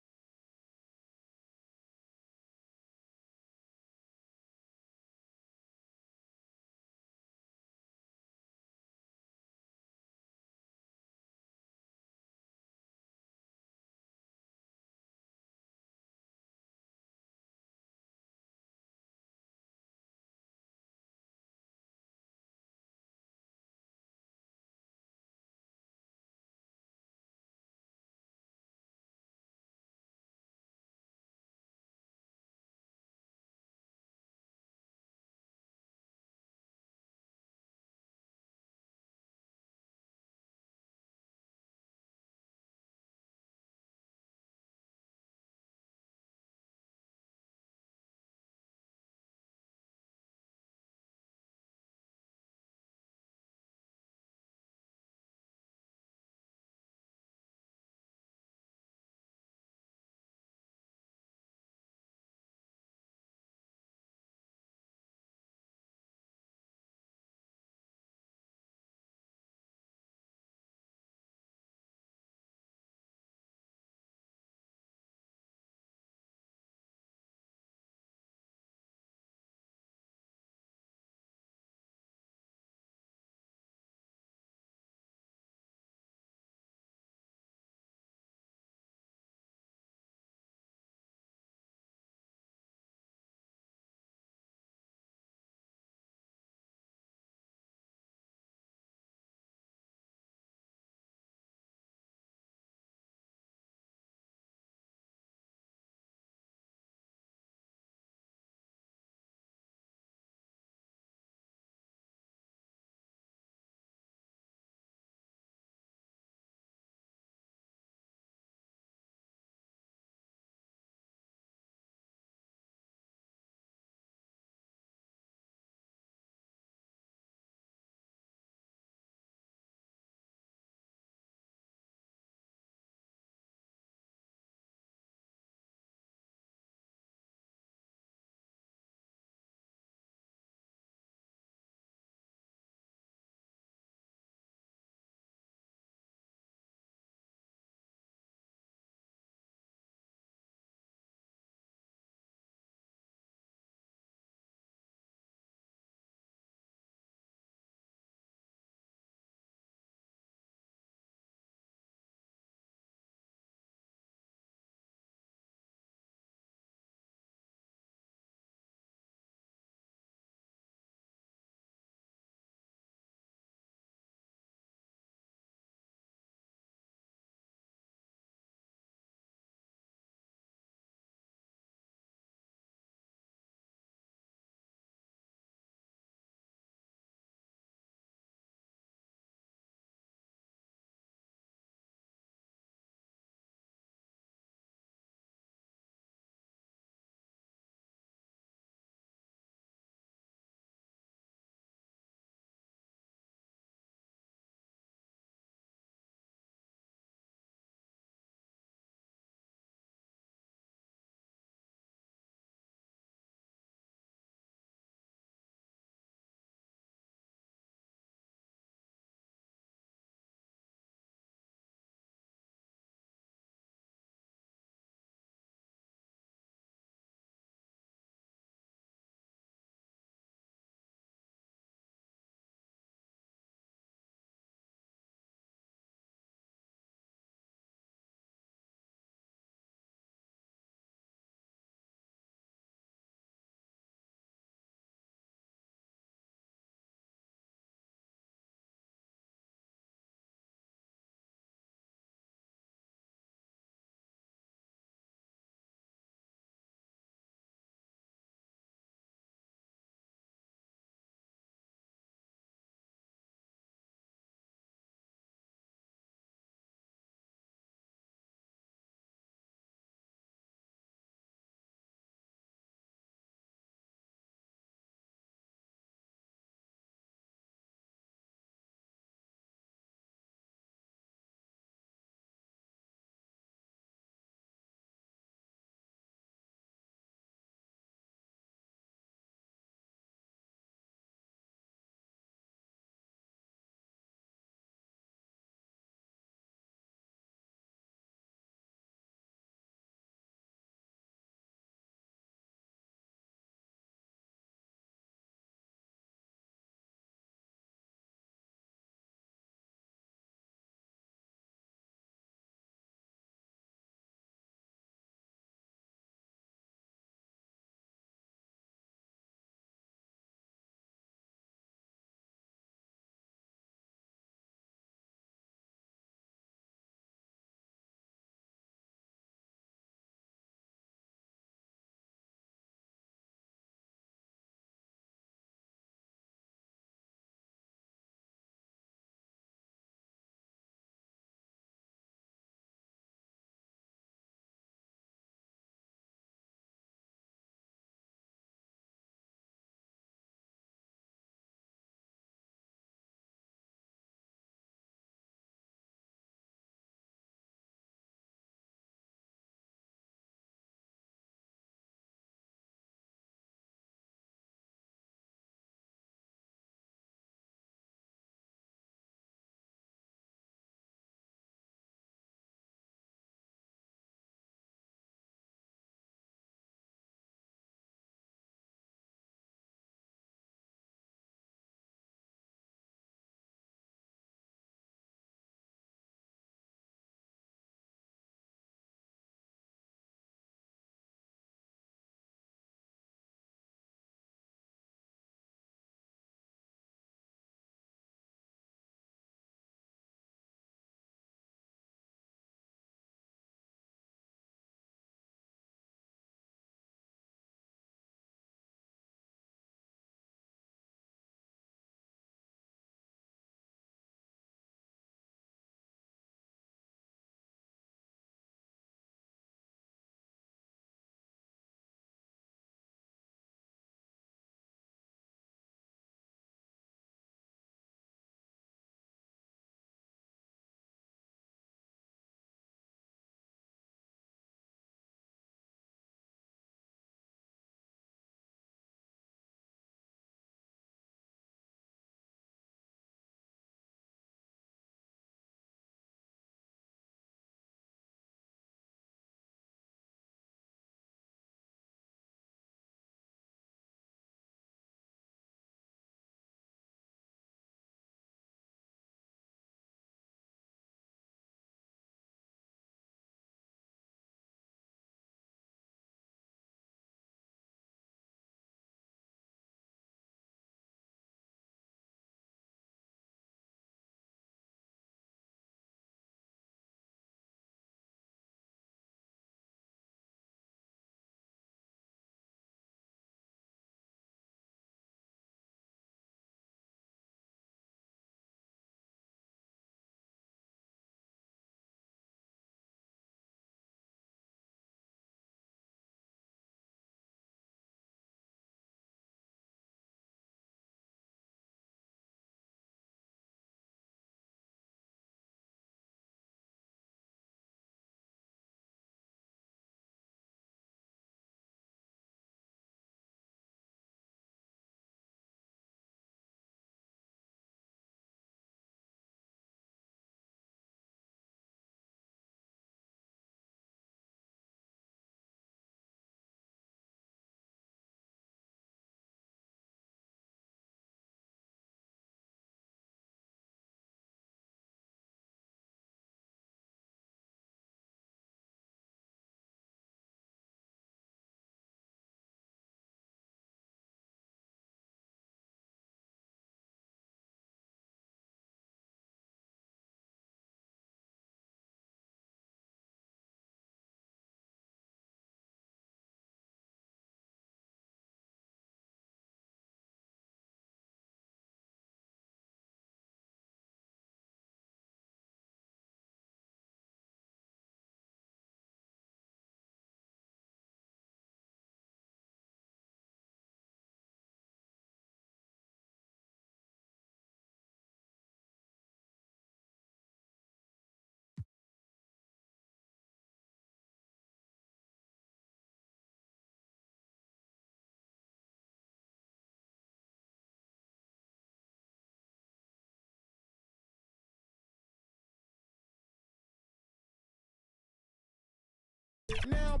now.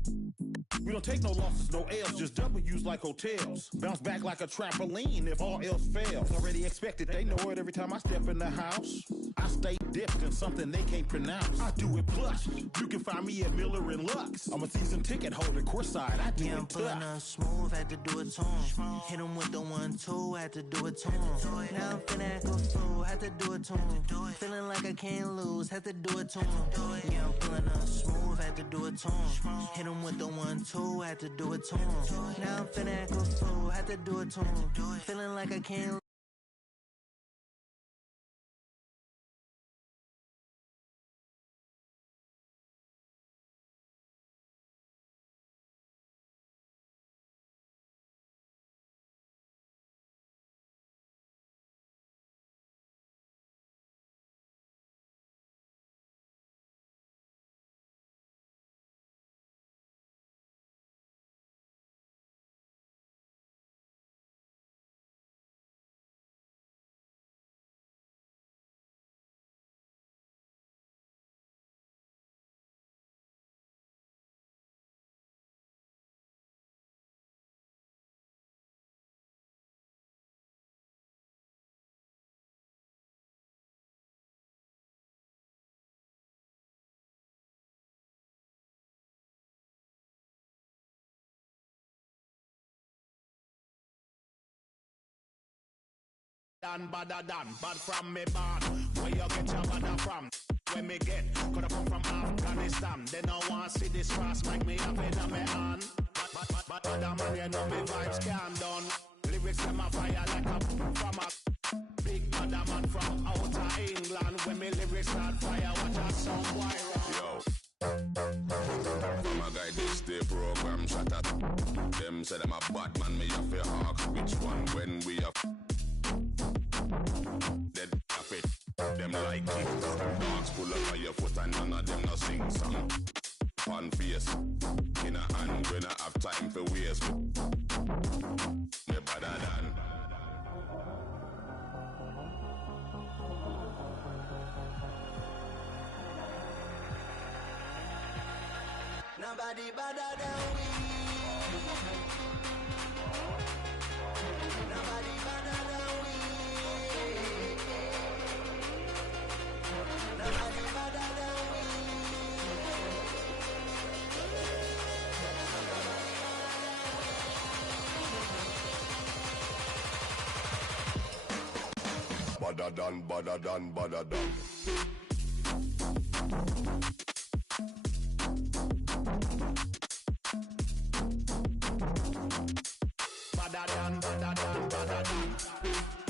We don't take no losses, no L's, just W's like hotels. Bounce back like a trampoline if all else fails. Already expected, they know it every time I step in the house. I stay dipped in something they can't pronounce. I do it plus. You can find me at Miller and Lux. I'm a season ticket holder, courtside. I do it pulling tough. up smooth, had to do it to him. Hit him with the 1-2, had to do it to him. Now I'm finna act a fool, had to do it to him. Feeling like I can't lose, had to do it to him. Yeah, I'm pulling up smooth, had to do it to him. Hit him with the 1-2, had to do it to him. Now I'm finna act a fool, had to do it to him. Feeling like I can't. Done, bad from me born. Where you get your bada from? Where me get? Coulda come from Afghanistan. They don't want see this fast like me have it on me hand. But other man, you know me vibes can't done. Lyrics them a fire like a from a big other man from outer England. When me lyrics start fire, watch a song boy run. My guy this day program shut up. Them say them a bad man, me have to hawk. Which one when we have dead up it, them like it. Dogs pull up on your foot and none of them no sing song. On face, in a hand when I have time for waste. Me better than. Nobody better than we. Nobody better than we. Nobody better than we. Badder than, badder than, badder than. Badder than, badder than, badder than.